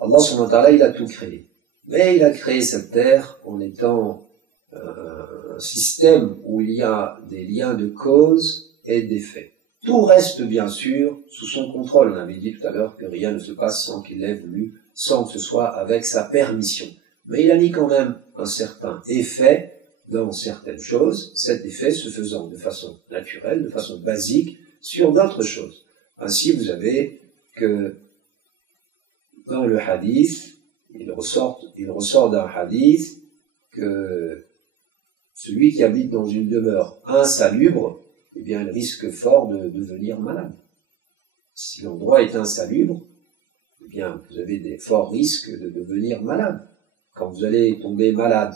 Allah subhanahu wa ta'ala, il a tout créé. Mais il a créé cette terre en étant un système où il y a des liens de cause et d'effet. Tout reste bien sûr sous son contrôle. On avait dit tout à l'heure que rien ne se passe sans qu'il l'ait voulu, sans que ce soit avec sa permission. Mais il a mis quand même un certain effet dans certaines choses, cet effet se faisant de façon naturelle, de façon basique, sur d'autres choses. Ainsi, vous avez que dans le hadith, il ressort d'un hadith que celui qui habite dans une demeure insalubre, eh bien, il risque fort de devenir malade. Si l'endroit est insalubre, eh bien, vous avez des forts risques de devenir malade. Quand vous allez tomber malade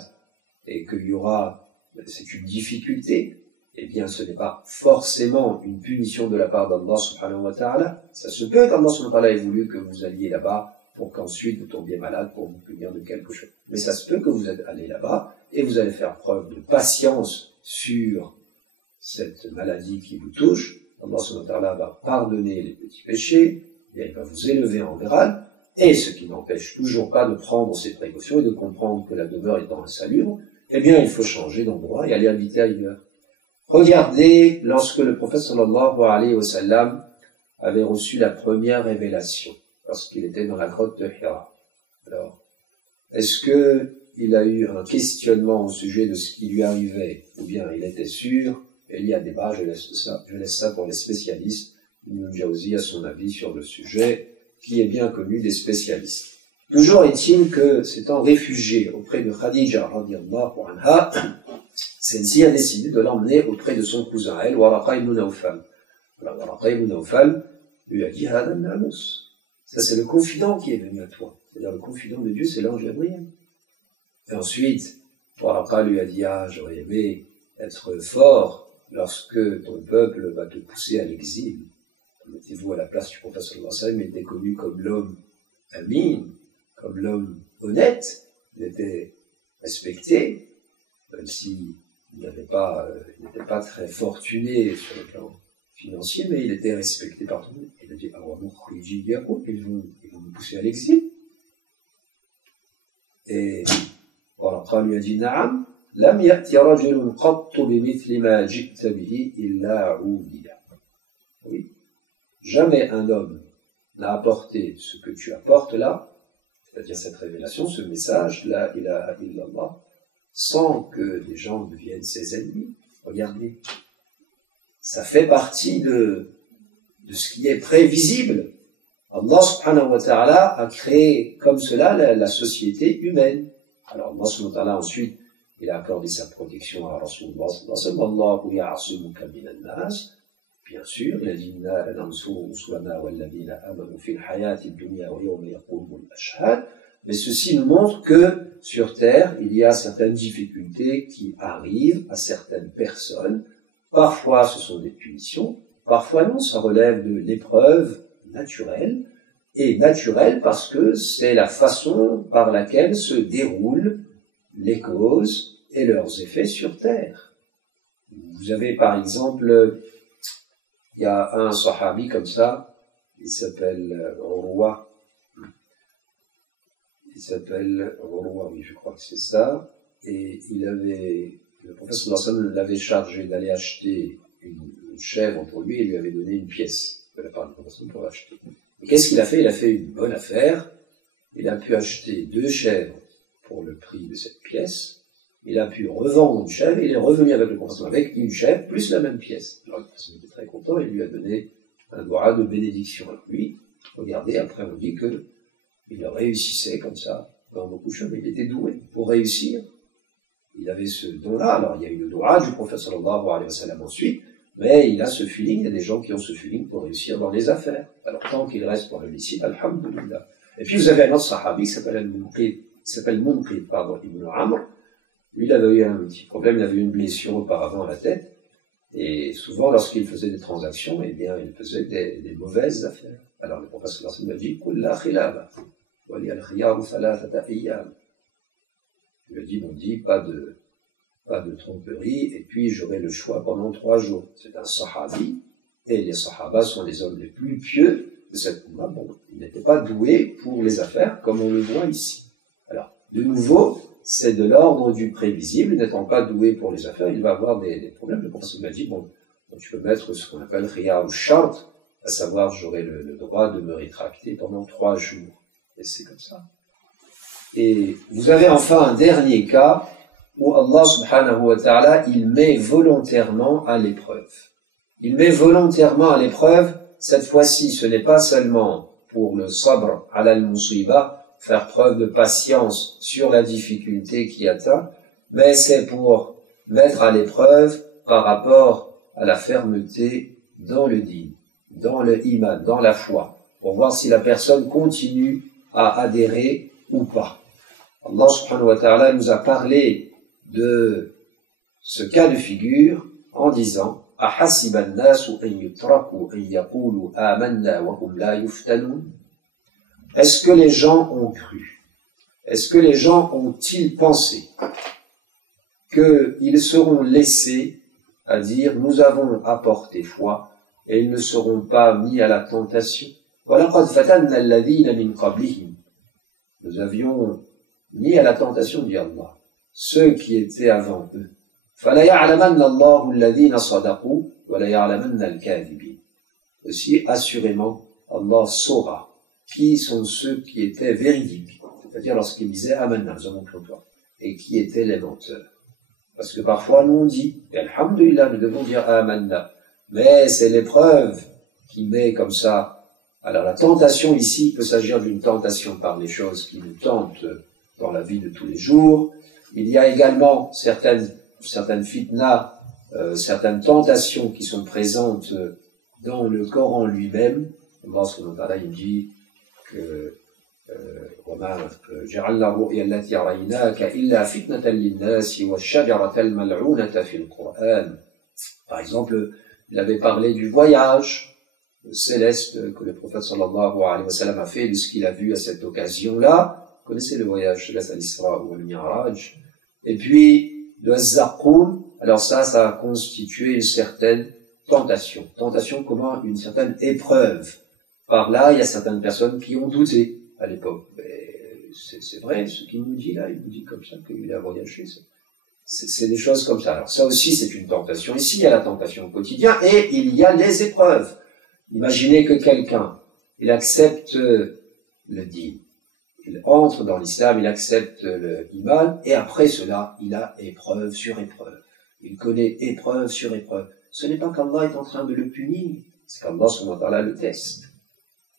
et qu'il y aura, c'est une difficulté, eh bien, ce n'est pas forcément une punition de la part d'Allah subhanahu wa ta'ala. Ça se peut qu'Allah subhanahu wa ta'ala ait voulu que vous alliez là-bas pour qu'ensuite vous tombiez malade pour vous punir de quelque chose. Mais ça se peut que vous êtes allé là-bas et vous allez faire preuve de patience sur cette maladie qui vous touche. Allah subhanahu wa ta'ala va pardonner les petits péchés, et il va vous élever en grade, et ce qui n'empêche toujours pas de prendre ses précautions et de comprendre que la demeure étant insalubre, eh bien il faut changer d'endroit et aller habiter ailleurs. Regardez, lorsque le prophète sallallahu alayhi wa sallam avait reçu la première révélation, lorsqu'il était dans la grotte de Hira. Alors, est-ce que il a eu un questionnement au sujet de ce qui lui arrivait, ou bien il était sûr? Il y a débat, je laisse ça pour les spécialistes. Ibn Jawzi a son avis sur le sujet, qui est bien connu des spécialistes. Toujours est-il que, s'étant réfugié auprès de Khadija, radiyallahu anha, celle-ci a décidé de l'emmener auprès de son cousin, elle, Waraqa ibn Nawfal. Alors, Waraqa ibn Nawfal lui a dit, Hada Namus. Ça, c'est le confident qui est venu à toi. C'est-à-dire, le confident de Dieu, c'est l'ange Gabriel. Et ensuite, Waraqa lui a dit, j'aurais aimé être fort lorsque ton peuple va te pousser à l'exil. Mettez-vous à la place du prophète sallallahu alayhi wa sallam, il était connu comme l'homme amin, comme l'homme honnête, il était respecté, même s'il n'était pas très fortuné sur le plan financier, mais il était respecté par tout le monde. Il a dit, ils vont me pousser à l'exil. Et Waraqa lui a dit, Na'am, lam ya'ti rajulun qattu bimithli ma ji'ta bihi illa 'udiya. Oui. Jamais un homme n'a apporté ce que tu apportes là, c'est-à-dire cette révélation, ce message, la ilaha illallah, sans que des gens deviennent ses ennemis. Regardez. Ça fait partie de ce qui est prévisible. Allah subhanahu wa ta'ala a créé comme cela la société humaine. Alors Allah subhanahu wa ta'ala ensuite, il a accordé sa protection à Rasulullah sallallahu alayhi wa sallam. Bien sûr, il a dit mais ceci nous montre que sur terre, il y a certaines difficultés qui arrivent à certaines personnes. Parfois, ce sont des punitions, parfois non, ça relève de l'épreuve naturelle, et naturelle parce que c'est la façon par laquelle se déroulent les causes et leurs effets sur terre. Vous avez par exemple, il y a un sahabi comme ça, il s'appelle Urwa il s'appelle Urwa, oui, je crois que c'est ça, et le professeur sallallahu l'avait chargé d'aller acheter une chèvre pour lui et lui avait donné une pièce de la part du professeur pour acheter. Et qu'est-ce qu'il a fait? Il a fait une bonne affaire. Il a pu acheter 2 chèvres pour le prix de cette pièce. Il a pu revendre une chèvre et il est revenu avec le professeur avec une chèvre plus la même pièce. Alors le professeur était très content et lui a donné un doigt de bénédiction. Alors lui, regardez, après on dit que il réussissait comme ça dans beaucoup de choses. Il était doué pour réussir. Il avait ce don-là. Alors il y a eu le doigt du prophète sallallahu alayhi wa sallam ensuite, mais il a ce feeling. Il y a des gens qui ont ce feeling pour réussir dans les affaires. Alors tant qu'il reste dans le licite, alhamdulillah. Et puis vous avez un autre sahabi qui s'appelle Munqid, Ibn Amr. Lui, il avait eu un petit problème, il avait eu une blessure auparavant à la tête. Et souvent, lorsqu'il faisait des transactions, eh bien, il faisait des mauvaises affaires. Alors le professeur sallallahu alayhi wa sallam m'a dit, Kulla khilaba, wa li al-khiyaru thalathata ayyam. Il lui a dit, on dit, pas de tromperie, et puis j'aurai le choix pendant 3 jours. C'est un sahabi, et les sahabas sont les hommes les plus pieux de cette umma. Bon, il n'était pas doué pour les affaires, comme on le voit ici. Alors, de nouveau, c'est de l'ordre du prévisible. N'étant pas doué pour les affaires, il va avoir des problèmes. Le professeur m'a dit, bon, tu peux mettre ce qu'on appelle khiyar ou shart, à savoir, j'aurai le droit de me rétracter pendant 3 jours. Et c'est comme ça. Et vous avez enfin un dernier cas où Allah subhanahu wa ta'ala, il met volontairement à l'épreuve. Il met volontairement à l'épreuve, cette fois-ci, ce n'est pas seulement pour le sabr ala al-musiba, faire preuve de patience sur la difficulté qui atteint, mais c'est pour mettre à l'épreuve par rapport à la fermeté dans le dîn, dans le iman, dans la foi, pour voir si la personne continue à adhérer ou pas. Allah subhanahu wa ta'ala nous a parlé de ce cas de figure en disant أَحَسِبَ النَّاسُ أَن يُتْرَكُوا أَن يَقُولُوا آمَنَّا وَهُمْ لَا يُفْتَنُونَ. Est-ce que les gens ont cru? Est-ce que les gens ont-ils pensé qu'ils seront laissés à dire nous avons apporté foi et ils ne seront pas mis à la tentation? وَلَقَدْ فَتَنَّا الَّذِينَ مِنْ قَبْلِهِمْ. Nous avions mis à la tentation, dit Allah, ceux qui étaient avant eux. فَلَيَعْلَمَنَّ اللَّهُ الَّذِينَ صَدَقُوا وَلَيَعْلَمَنَّ الْكَاذِبِينَ. Aussi, assurément, Allah saura qui sont ceux qui étaient véridiques, c'est-à-dire lorsqu'ils disaient Amanna, nous avons cru en toi, et qui étaient les menteurs. Parce que parfois, nous on dit, et alhamdulillah, nous devons dire Amanna, mais c'est l'épreuve qui met comme ça. Alors la tentation ici, il peut s'agir d'une tentation par les choses qui nous tentent dans la vie de tous les jours. Il y a également certaines fitnas, certaines tentations qui sont présentes dans le Coran lui-même. Allah subhanahu wa ta'ala, il dit que وَمَا جَعَلْنَا الرُّؤْيَا الَّتِي أَرَيْنَاكَ إِلَّا فِتْنَةً لِلنَّاسِ وَالشَّجَرَةَ الْمَلْعُونَةَ فِي الْقُرْآنِ. Par exemple, il avait parlé du voyage céleste que le prophète sallallahu alayhi wa sallam a fait de ce qu'il a vu à cette occasion-là. Vous connaissez le voyage céleste à l'Isra ou al Mi'raj. Et puis, de Az-Zarqoum, alors ça a constitué une certaine tentation. Tentation comment? Une certaine épreuve. Par là, il y a certaines personnes qui ont douté à l'époque. C'est vrai, ce qu'il nous dit là, il nous dit comme ça qu'il a voyagé. C'est des choses comme ça. Alors ça aussi, c'est une tentation. Ici, il y a la tentation au quotidien et il y a les épreuves. Imaginez que quelqu'un, il accepte le dîn, il entre dans l'islam, il accepte le iman, et après cela, il a épreuve sur épreuve. Il connaît épreuve sur épreuve. Ce n'est pas qu'Allah est en train de le punir, c'est qu'Allah subhanahu wa ta'ala le teste.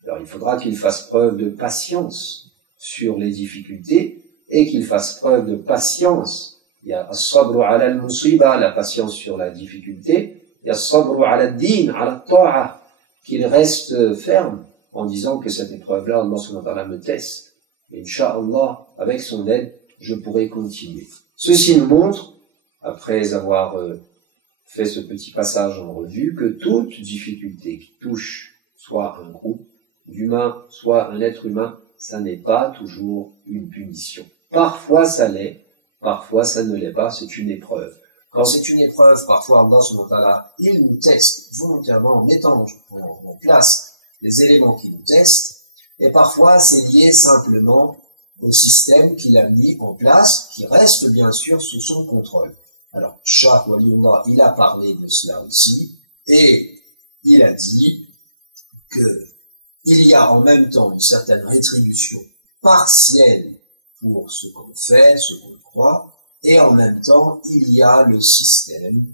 Alors il faudra qu'il fasse preuve de patience sur les difficultés, et qu'il fasse preuve de patience. Il y a as-sabru ala al-musiba, la patience sur la difficulté, il y a as-sabru ala ad-din, ala at-ta'a, qu'il reste ferme en disant que cette épreuve-là, Allah subhanahu wa ta'ala me teste. Et Inch'Allah, avec son aide, je pourrai continuer. Ceci nous montre, après avoir fait ce petit passage en revue, que toute difficulté qui touche soit un groupe d'humains, soit un être humain, ça n'est pas toujours une punition. Parfois ça l'est, parfois ça ne l'est pas, c'est une épreuve. Quand c'est une épreuve, parfois Allah subhanahu wa ta'ala, il nous teste volontairement en mettant en place les éléments qui nous testent, et parfois c'est lié simplement au système qu'il a mis en place, qui reste bien sûr sous son contrôle. Alors, Shah Waliullah, il a parlé de cela aussi, et il a dit qu'il y a en même temps une certaine rétribution partielle pour ce qu'on fait, ce qu'on croit, et en même temps, il y a le système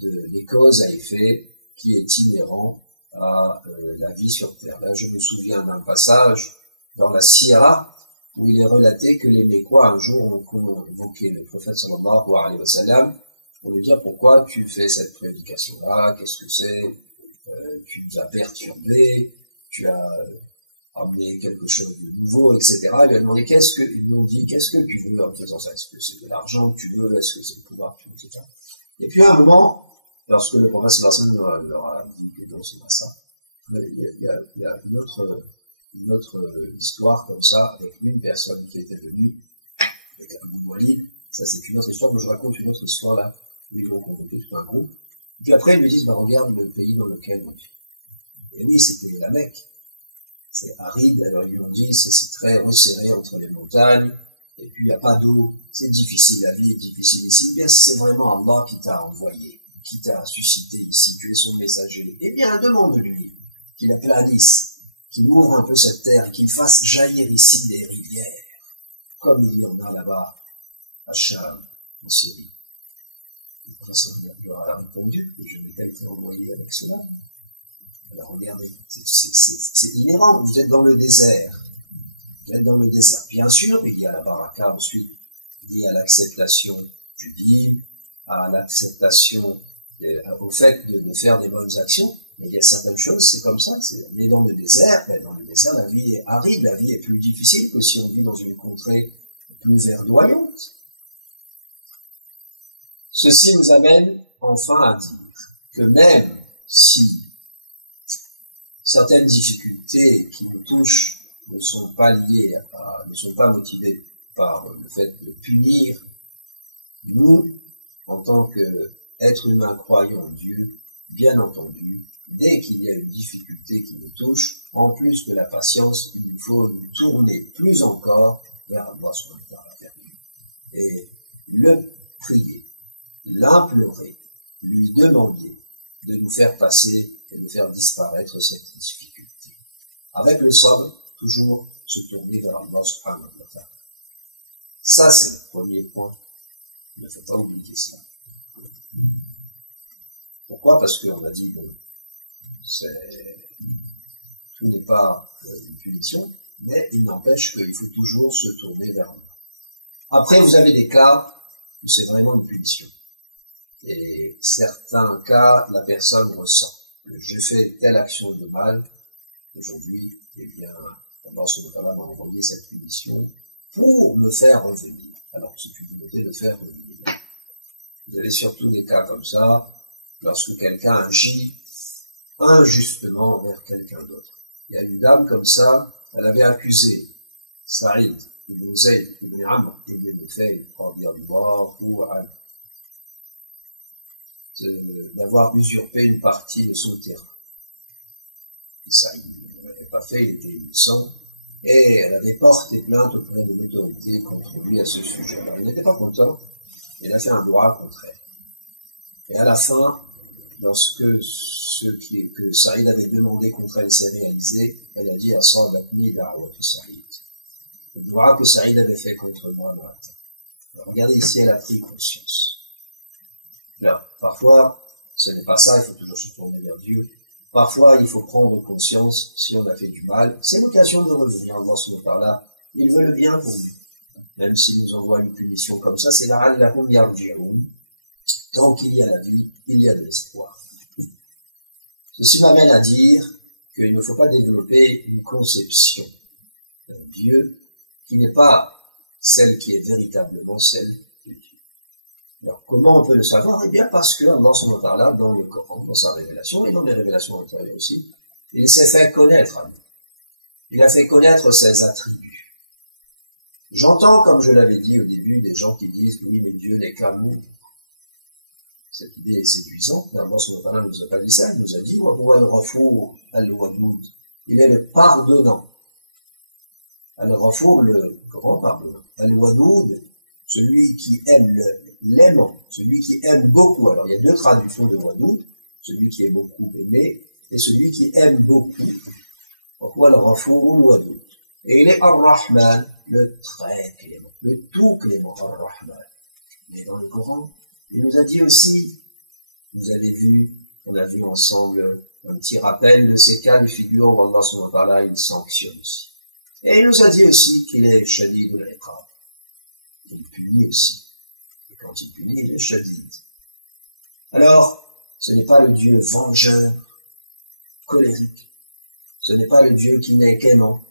des causes à effet qui est inhérent à la vie sur Terre. Là, je me souviens d'un passage dans la Sira où il est relaté que les Mécois un jour ont convoqué le prophète sallallahu alayhi wa sallam pour lui dire pourquoi tu fais cette prédication-là, qu'est-ce que c'est, tu nous as perturbé, tu as amené quelque chose de nouveau, etc. Il lui a demandé ils lui ont dit qu'est-ce que tu veux en faisant ça, est-ce que c'est de l'argent que tu veux, est-ce que c'est le pouvoir que tu veux, etc. Et puis à un moment, lorsque le prophète sallallahu alayhi wa sallam leur a dit que non, c'est pas ça, il y a une autre histoire comme ça, avec une personne qui était venue, avec un Mouali. Ça c'est une autre histoire, moi je raconte une autre histoire là, où ils vont convoquer tout un groupe. Et puis après ils me disent, regarde le pays dans lequel on vit. Et oui, c'était la Mecque. C'est aride, alors ils l'ont dit, c'est très resserré entre les montagnes, et puis il n'y a pas d'eau, c'est difficile, la vie est difficile ici. Bien si c'est vraiment Allah qui t'a envoyé, qui t'a suscité ici, tu es son messager, eh bien demande-lui qu'il aplanisse, qu'il ouvre un peu cette terre et qu'il fasse jaillir ici des rivières, comme il y en a là-bas, à Cham, en Syrie. Le professeur a répondu, et je n'ai pas été envoyé avec cela. Alors regardez, c'est inhérent, vous êtes dans le désert. Vous êtes dans le désert, bien sûr, mais il y a la baraka ensuite, il y a l'acceptation du dîme, à l'acceptation, au fait de faire des bonnes actions. Mais il y a certaines choses, c'est comme ça, on est dans le désert, la vie est aride, la vie est plus difficile que si on vit dans une contrée plus verdoyante. Ceci nous amène enfin à dire que même si certaines difficultés qui nous touchent ne sont pas liées ne sont pas motivées par le fait de punir, nous, en tant qu'êtres humains croyants en Dieu, bien entendu, dès qu'il y a une difficulté qui nous touche, en plus de la patience, il nous faut nous tourner plus encore vers Allah subhanahu wa ta'ala, et le prier, l'implorer, lui demander de nous faire passer et de faire disparaître cette difficulté. Avec le sabr, toujours se tourner vers Allah subhanahu wa ta'ala. Ça, c'est le premier point. Il ne faut pas oublier ça. Pourquoi? Parce qu'on a dit, tout n'est pas une punition, mais il n'empêche qu'il faut toujours se tourner vers Allah. Après, vous avez des cas où c'est vraiment une punition. Et certains cas, la personne ressent. J'ai fait telle action de mal, aujourd'hui, eh bien, Allah subhanahu wa ta'ala m'a envoyé cette punition pour me faire revenir. Alors, c'est une volonté de faire revenir. Vous avez surtout des cas comme ça, lorsque quelqu'un agit injustement envers quelqu'un d'autre. Il y a une dame comme ça, elle avait accusé Saïd ibn Zayd ibn Amr ibn Nufayl d'avoir usurpé une partie de son terrain. Et Saïd ne l'avait pas fait, il était innocent, et elle avait porté plainte auprès de l'autorité contre lui à ce sujet. Alors, il n'était pas content, il a fait un droit contre elle. Et à la fin, lorsque ce que Saïd avait demandé contre elle s'est réalisé, elle a dit à Sadatni Da'wat Saïd. Le droit que Saïd avait fait contre moi. Alors, regardez ici, elle a pris conscience. Alors, parfois, ce n'est pas ça, il faut toujours se tourner vers Dieu. Parfois, il faut prendre conscience, si on a fait du mal, c'est l'occasion de revenir Allah subhanahu wa ta'ala. Il veut le bien pour nous. Même s'il nous envoie une punition comme ça, c'est la'allahum yarji'un. Tant qu'il y a la vie, il y a de l'espoir. Ceci m'amène à dire qu'il ne faut pas développer une conception d'un Dieu qui n'est pas celle qui est véritablement celle de Dieu. Alors, comment on peut le savoir? Eh bien, parce que Allah subhanahu wa ta'ala, dans le Coran, dans sa révélation, et dans les révélations antérieures aussi, il s'est fait connaître à nous. Il a fait connaître ses attributs. J'entends, comme je l'avais dit au début, des gens qui disent, oui, mais Dieu n'est qu'amour. Cette idée est séduisante, mais Allah subhanahu wa ta'ala nous a pas dit ça, il nous a dit, wa huwa al-ghafour al-wadud. Il est le pardonnant. Al-Ghafour, le grand pardonneur. Al-Wadoud, celui qui aime l'aimant, celui qui aime beaucoup. Alors il y a deux traductions de Wadoud, celui qui est beaucoup aimé et celui qui aime beaucoup. Pourquoi Al-Ghafour, al-Wadoud? Et il est Ar-Rahman, le très clément, le tout clément, Ar-Rahman. Mais dans le Coran, il nous a dit aussi, vous avez vu, on a vu ensemble un petit rappel de ces cas de figure où Allah subhanahu wa ta'ala, il sanctionne aussi. Et il nous a dit aussi qu'il est shadid al-iqab. Il punit aussi. Et quand il punit, il est shadid. Alors, ce n'est pas le Dieu vengeur, colérique. Ce n'est pas le Dieu qui n'est qu'aimant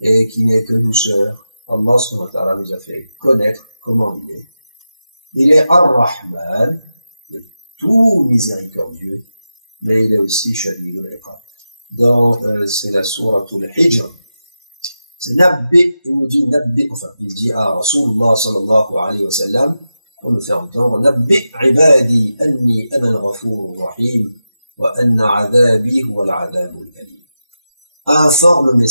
et qui n'est que douceur. Allah subhanahu wa ta'ala nous a fait connaître comment il est. Il est Ar-Rahman, le tout miséricordieux, mais il est aussi shadid al-iqab. C'est la sourate al-Hijr. C'est Nabbi, il nous dit Nabbi, enfin, il dit à Rasulullah sallallahu alayhi wa sallam, pour nous faire entendre, Nabbi ibadi anni ana al-Ghafour rahim, wa anna adabi huwa al-adabul alim. Informe mes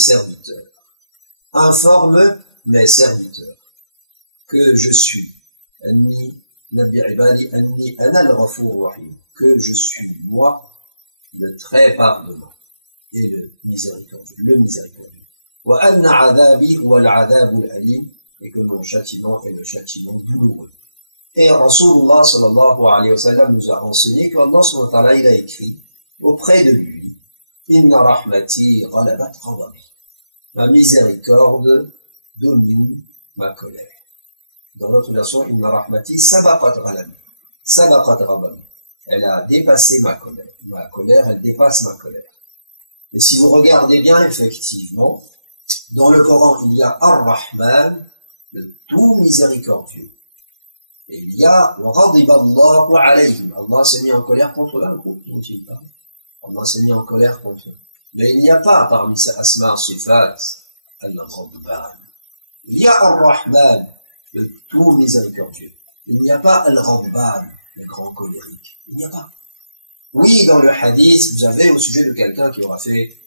serviteurs, que je suis, anni, Nabbi ibadi anni ana al-Ghafour rahim, que je suis, moi, le très pardonnant et le miséricordieux. وَأَنَّ عَذَابِي هُوَ الْعَذَابُ الْأَلِيمُ, et que mon châtiment est le châtiment douloureux. Et Rasulullah sallallahu alayhi wa sallam nous a enseigné qu'Allah subhanahu wa ta'ala, il a écrit auprès de lui, Inna rahmati ghalabat ghadabi, ma miséricorde domine ma colère. Dans notre version, Inna rahmati sabaqat ghadabi, elle a dépassé ma colère, elle dépasse ma colère. Et si vous regardez bien, effectivement, dans le Coran, il y a Ar-Rahman, le tout miséricordieux. Et il y a Ghadiballahu alayhim. Allah s'est mis en colère contre un groupe dont il parle. Allah s'est mis en colère contre eux. Mais il n'y a pas parmi ces Asma' Sifat Al-Ghadban. Il y a Ar-Rahman, le tout miséricordieux. Il n'y a pas Al-Ghadban, le grand colérique. Il n'y a pas. Oui, dans le hadith, vous avez au sujet de quelqu'un qui aura fait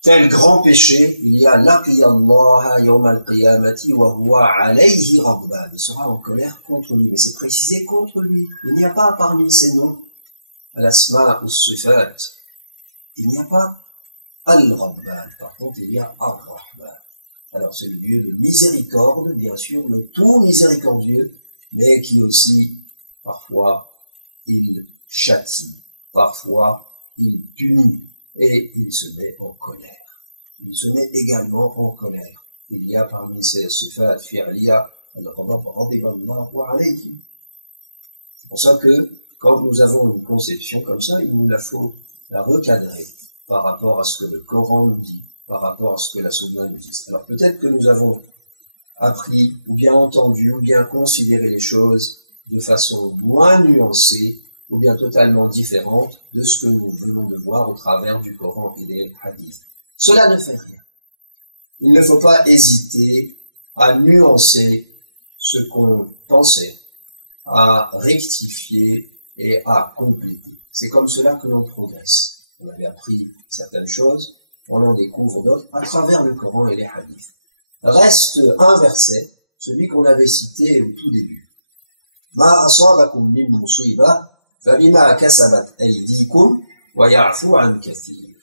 tel grand péché, il y a laqiya Allah yawm al-qiyamati wa huwa alayhi ghadban. Il sera en colère contre lui, mais c'est précisé contre lui. Il n'y a pas parmi ces noms al-asma' ou sifat. Il n'y a pas al-ghadban. Par contre, il y a ar-rahman. Alors c'est le Dieu de miséricorde, bien sûr, le tout miséricordieux, mais qui aussi, parfois, il châtie, parfois, il punit. Et il se met en colère. Il se met également en colère. Il y a parmi ces sifat fi'liya, c'est pour ça que quand nous avons une conception comme ça, il nous la faut la recadrer par rapport à ce que le Coran nous dit, par rapport à ce que la Sunna nous dit. Alors peut-être que nous avons appris, ou bien entendu, ou bien considéré les choses de façon moins nuancée, ou bien totalement différente de ce que nous venons de voir au travers du Coran et des hadiths. Cela ne fait rien. Il ne faut pas hésiter à nuancer ce qu'on pensait, à rectifier et à compléter. C'est comme cela que l'on progresse. On avait appris certaines choses, on en découvre d'autres à travers le Coran et les hadiths. Reste un verset, celui qu'on avait cité au tout début. Ma asabakum min musiba فَبِمَا كَسَبَتْ أَيْدِيكُمْ وَيَعْفُو عَنْ كَثِيرٍ.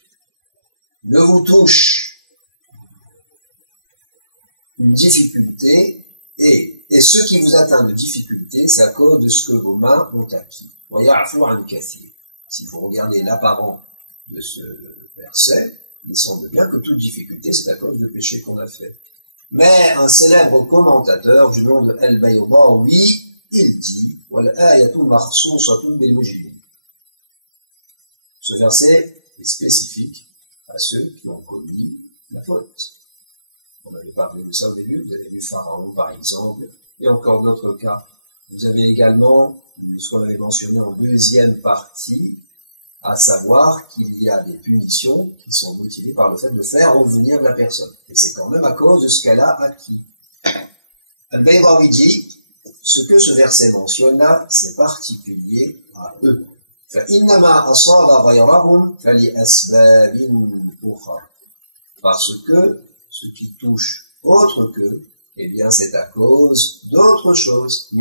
Ne vous touche une difficulté, et ce qui vous atteint de difficulté, c'est à cause de ce que vos mains ont acquis. وَيَعْفُو عَنْ كَثِيرٍ. Si vous regardez l'apparent de ce verset, il semble bien que toute difficulté, c'est à cause de péché qu'on a fait. Mais un célèbre commentateur du nom de Al-Baydawi, il dit ce verset est spécifique à ceux qui ont commis la faute. On avait parlé de ça au début, vous avez vu Pharaon par exemple, et encore d'autres cas. Vous avez également ce qu'on avait mentionné en deuxième partie, à savoir qu'il y a des punitions qui sont motivées par le fait de faire revenir la personne. Et c'est quand même à cause de ce qu'elle a acquis. Al-Baydawi dit, ce que ce verset mentionne là, c'est particulier à eux. Parce que ce qui touche autre que, eh bien c'est à cause d'autre chose.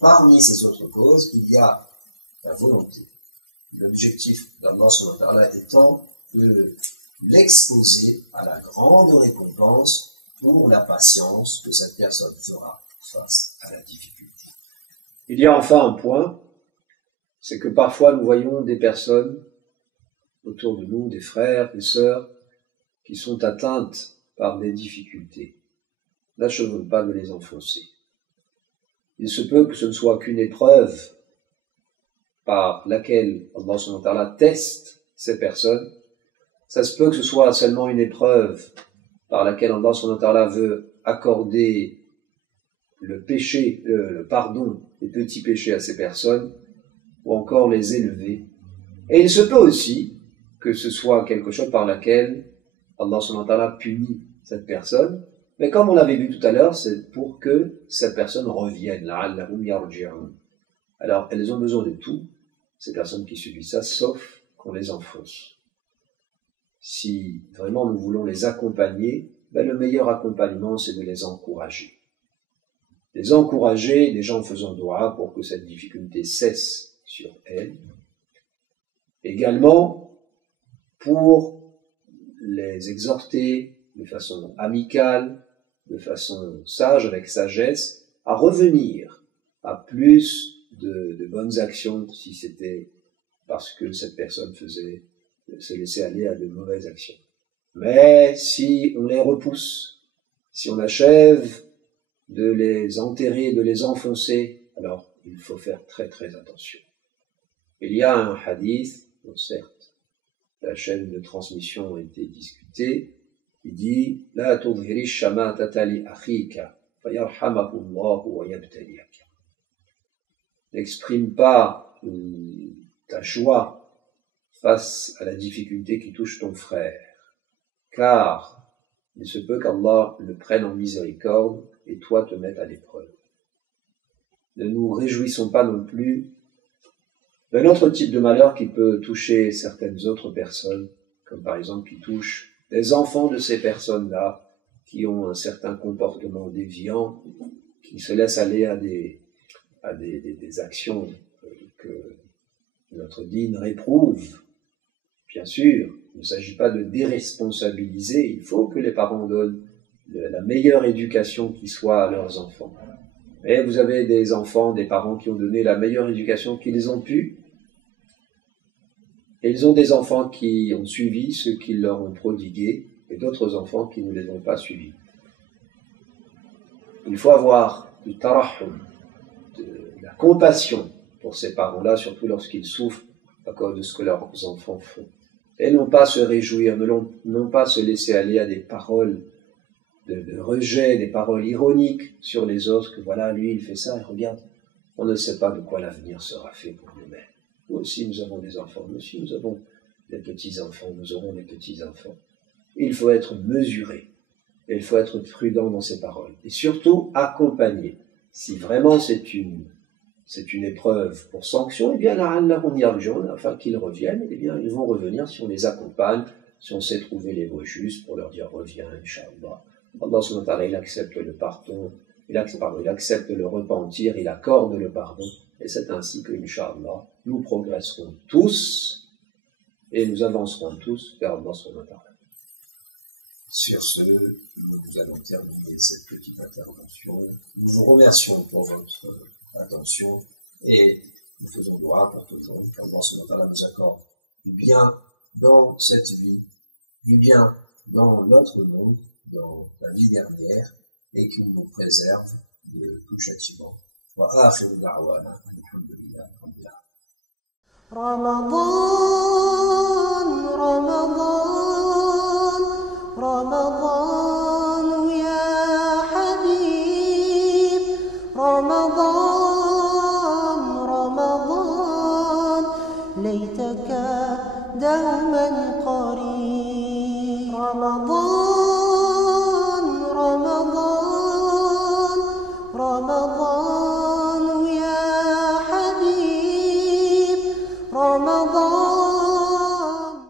Parmi ces autres causes, il y a la volonté. L'objectif d'Allah subhanahu wa ta'ala étant de l'exposer à la grande récompense pour la patience que cette personne fera face à la difficulté. Il y a enfin un point, c'est que parfois nous voyons des personnes autour de nous, des frères, des sœurs, qui sont atteintes par des difficultés. N'achevons pas de les enfoncer. Il se peut que ce ne soit qu'une épreuve par laquelle Allah subhanahu wa ta'ala teste ces personnes. Ça se peut que ce soit seulement une épreuve par laquelle Allah subhanahu wa ta'ala veut accorder le péché, le pardon des petits péchés à ces personnes, ou encore les élever. Et il se peut aussi que ce soit quelque chose par laquelle Allah subhanahu wa ta'ala punit cette personne, mais comme on l'avait vu tout à l'heure, c'est pour que cette personne revienne. لَعَلَّهُمْ يَرْجِعُونَ. Alors, elles ont besoin de tout, ces personnes qui subissent ça, sauf qu'on les enfonce. Si vraiment nous voulons les accompagner, le meilleur accompagnement, c'est de les encourager. Les encourager, déjà en faisant doua pour que cette difficulté cesse sur elles. Également, pour les exhorter de façon amicale, de façon sage, avec sagesse, à revenir à plus de bonnes actions si c'était parce que cette personne se laissait aller à de mauvaises actions. Mais si on les repousse, si on achève de les enterrer, de les enfoncer, alors il faut faire très très attention. Il y a un hadith, bon, certes, la chaîne de transmission a été discutée, qui dit « La tudhiri shamatata li akhika, fayarhamahu Allahu wa yabtaliyaka » N'exprime pas ta joie face à la difficulté qui touche ton frère, car il se peut qu'Allah le prenne en miséricorde et toi te mette à l'épreuve. Ne nous réjouissons pas non plus d'un autre type de malheur qui peut toucher certaines autres personnes, comme par exemple qui touche les enfants de ces personnes-là, qui ont un certain comportement déviant, qui se laissent aller à des actions que notre dîne réprouve. Bien sûr, il ne s'agit pas de déresponsabiliser, il faut que les parents donnent la meilleure éducation qui soit à leurs enfants. Mais vous avez des enfants, des parents qui ont donné la meilleure éducation qu'ils ont pu, et ils ont des enfants qui ont suivi ce qu'ils leur ont prodigué, et d'autres enfants qui ne les ont pas suivis. Il faut avoir du tarahum, de la compassion pour ces parents-là, surtout lorsqu'ils souffrent à cause de ce que leurs enfants font. Et non pas se réjouir, non pas se laisser aller à des paroles de rejet, des paroles ironiques sur les autres, que voilà, lui il fait ça, et regarde, on ne sait pas de quoi l'avenir sera fait pour nous-mêmes. Nous aussi nous avons des enfants, nous aussi nous avons des petits-enfants, nous aurons des petits-enfants. Il faut être mesuré, et il faut être prudent dans ses paroles, et surtout accompagner. Si vraiment c'est une épreuve pour sanction, eh bien là on y arrive, afin qu'ils reviennent, eh bien ils vont revenir si on les accompagne, si on sait trouver les mots justes pour leur dire reviens, Inch'Allah. Allah subhanahu wa ta'ala, il accepte le pardon, il accepte le repentir, il accorde le pardon, et c'est ainsi que, Inch'Allah, nous progresserons tous, et nous avancerons tous vers Allah subhanahu wa ta'ala. Sur ce, nous allons terminer cette petite intervention. Nous vous remercions pour votre attention, et nous faisons droit pour toujours qu'Allah subhanahu wa ta'ala nous accorde du bien dans cette vie, du bien dans notre monde, dans la vie dernière, et qui nous préserve de tout châtiment. Wa akhiru da'wana alhamdulillahi rabbil alamin. رمضان يا حبيب رمضان ليتك دوما قريب رمضان يا حبيب رمضان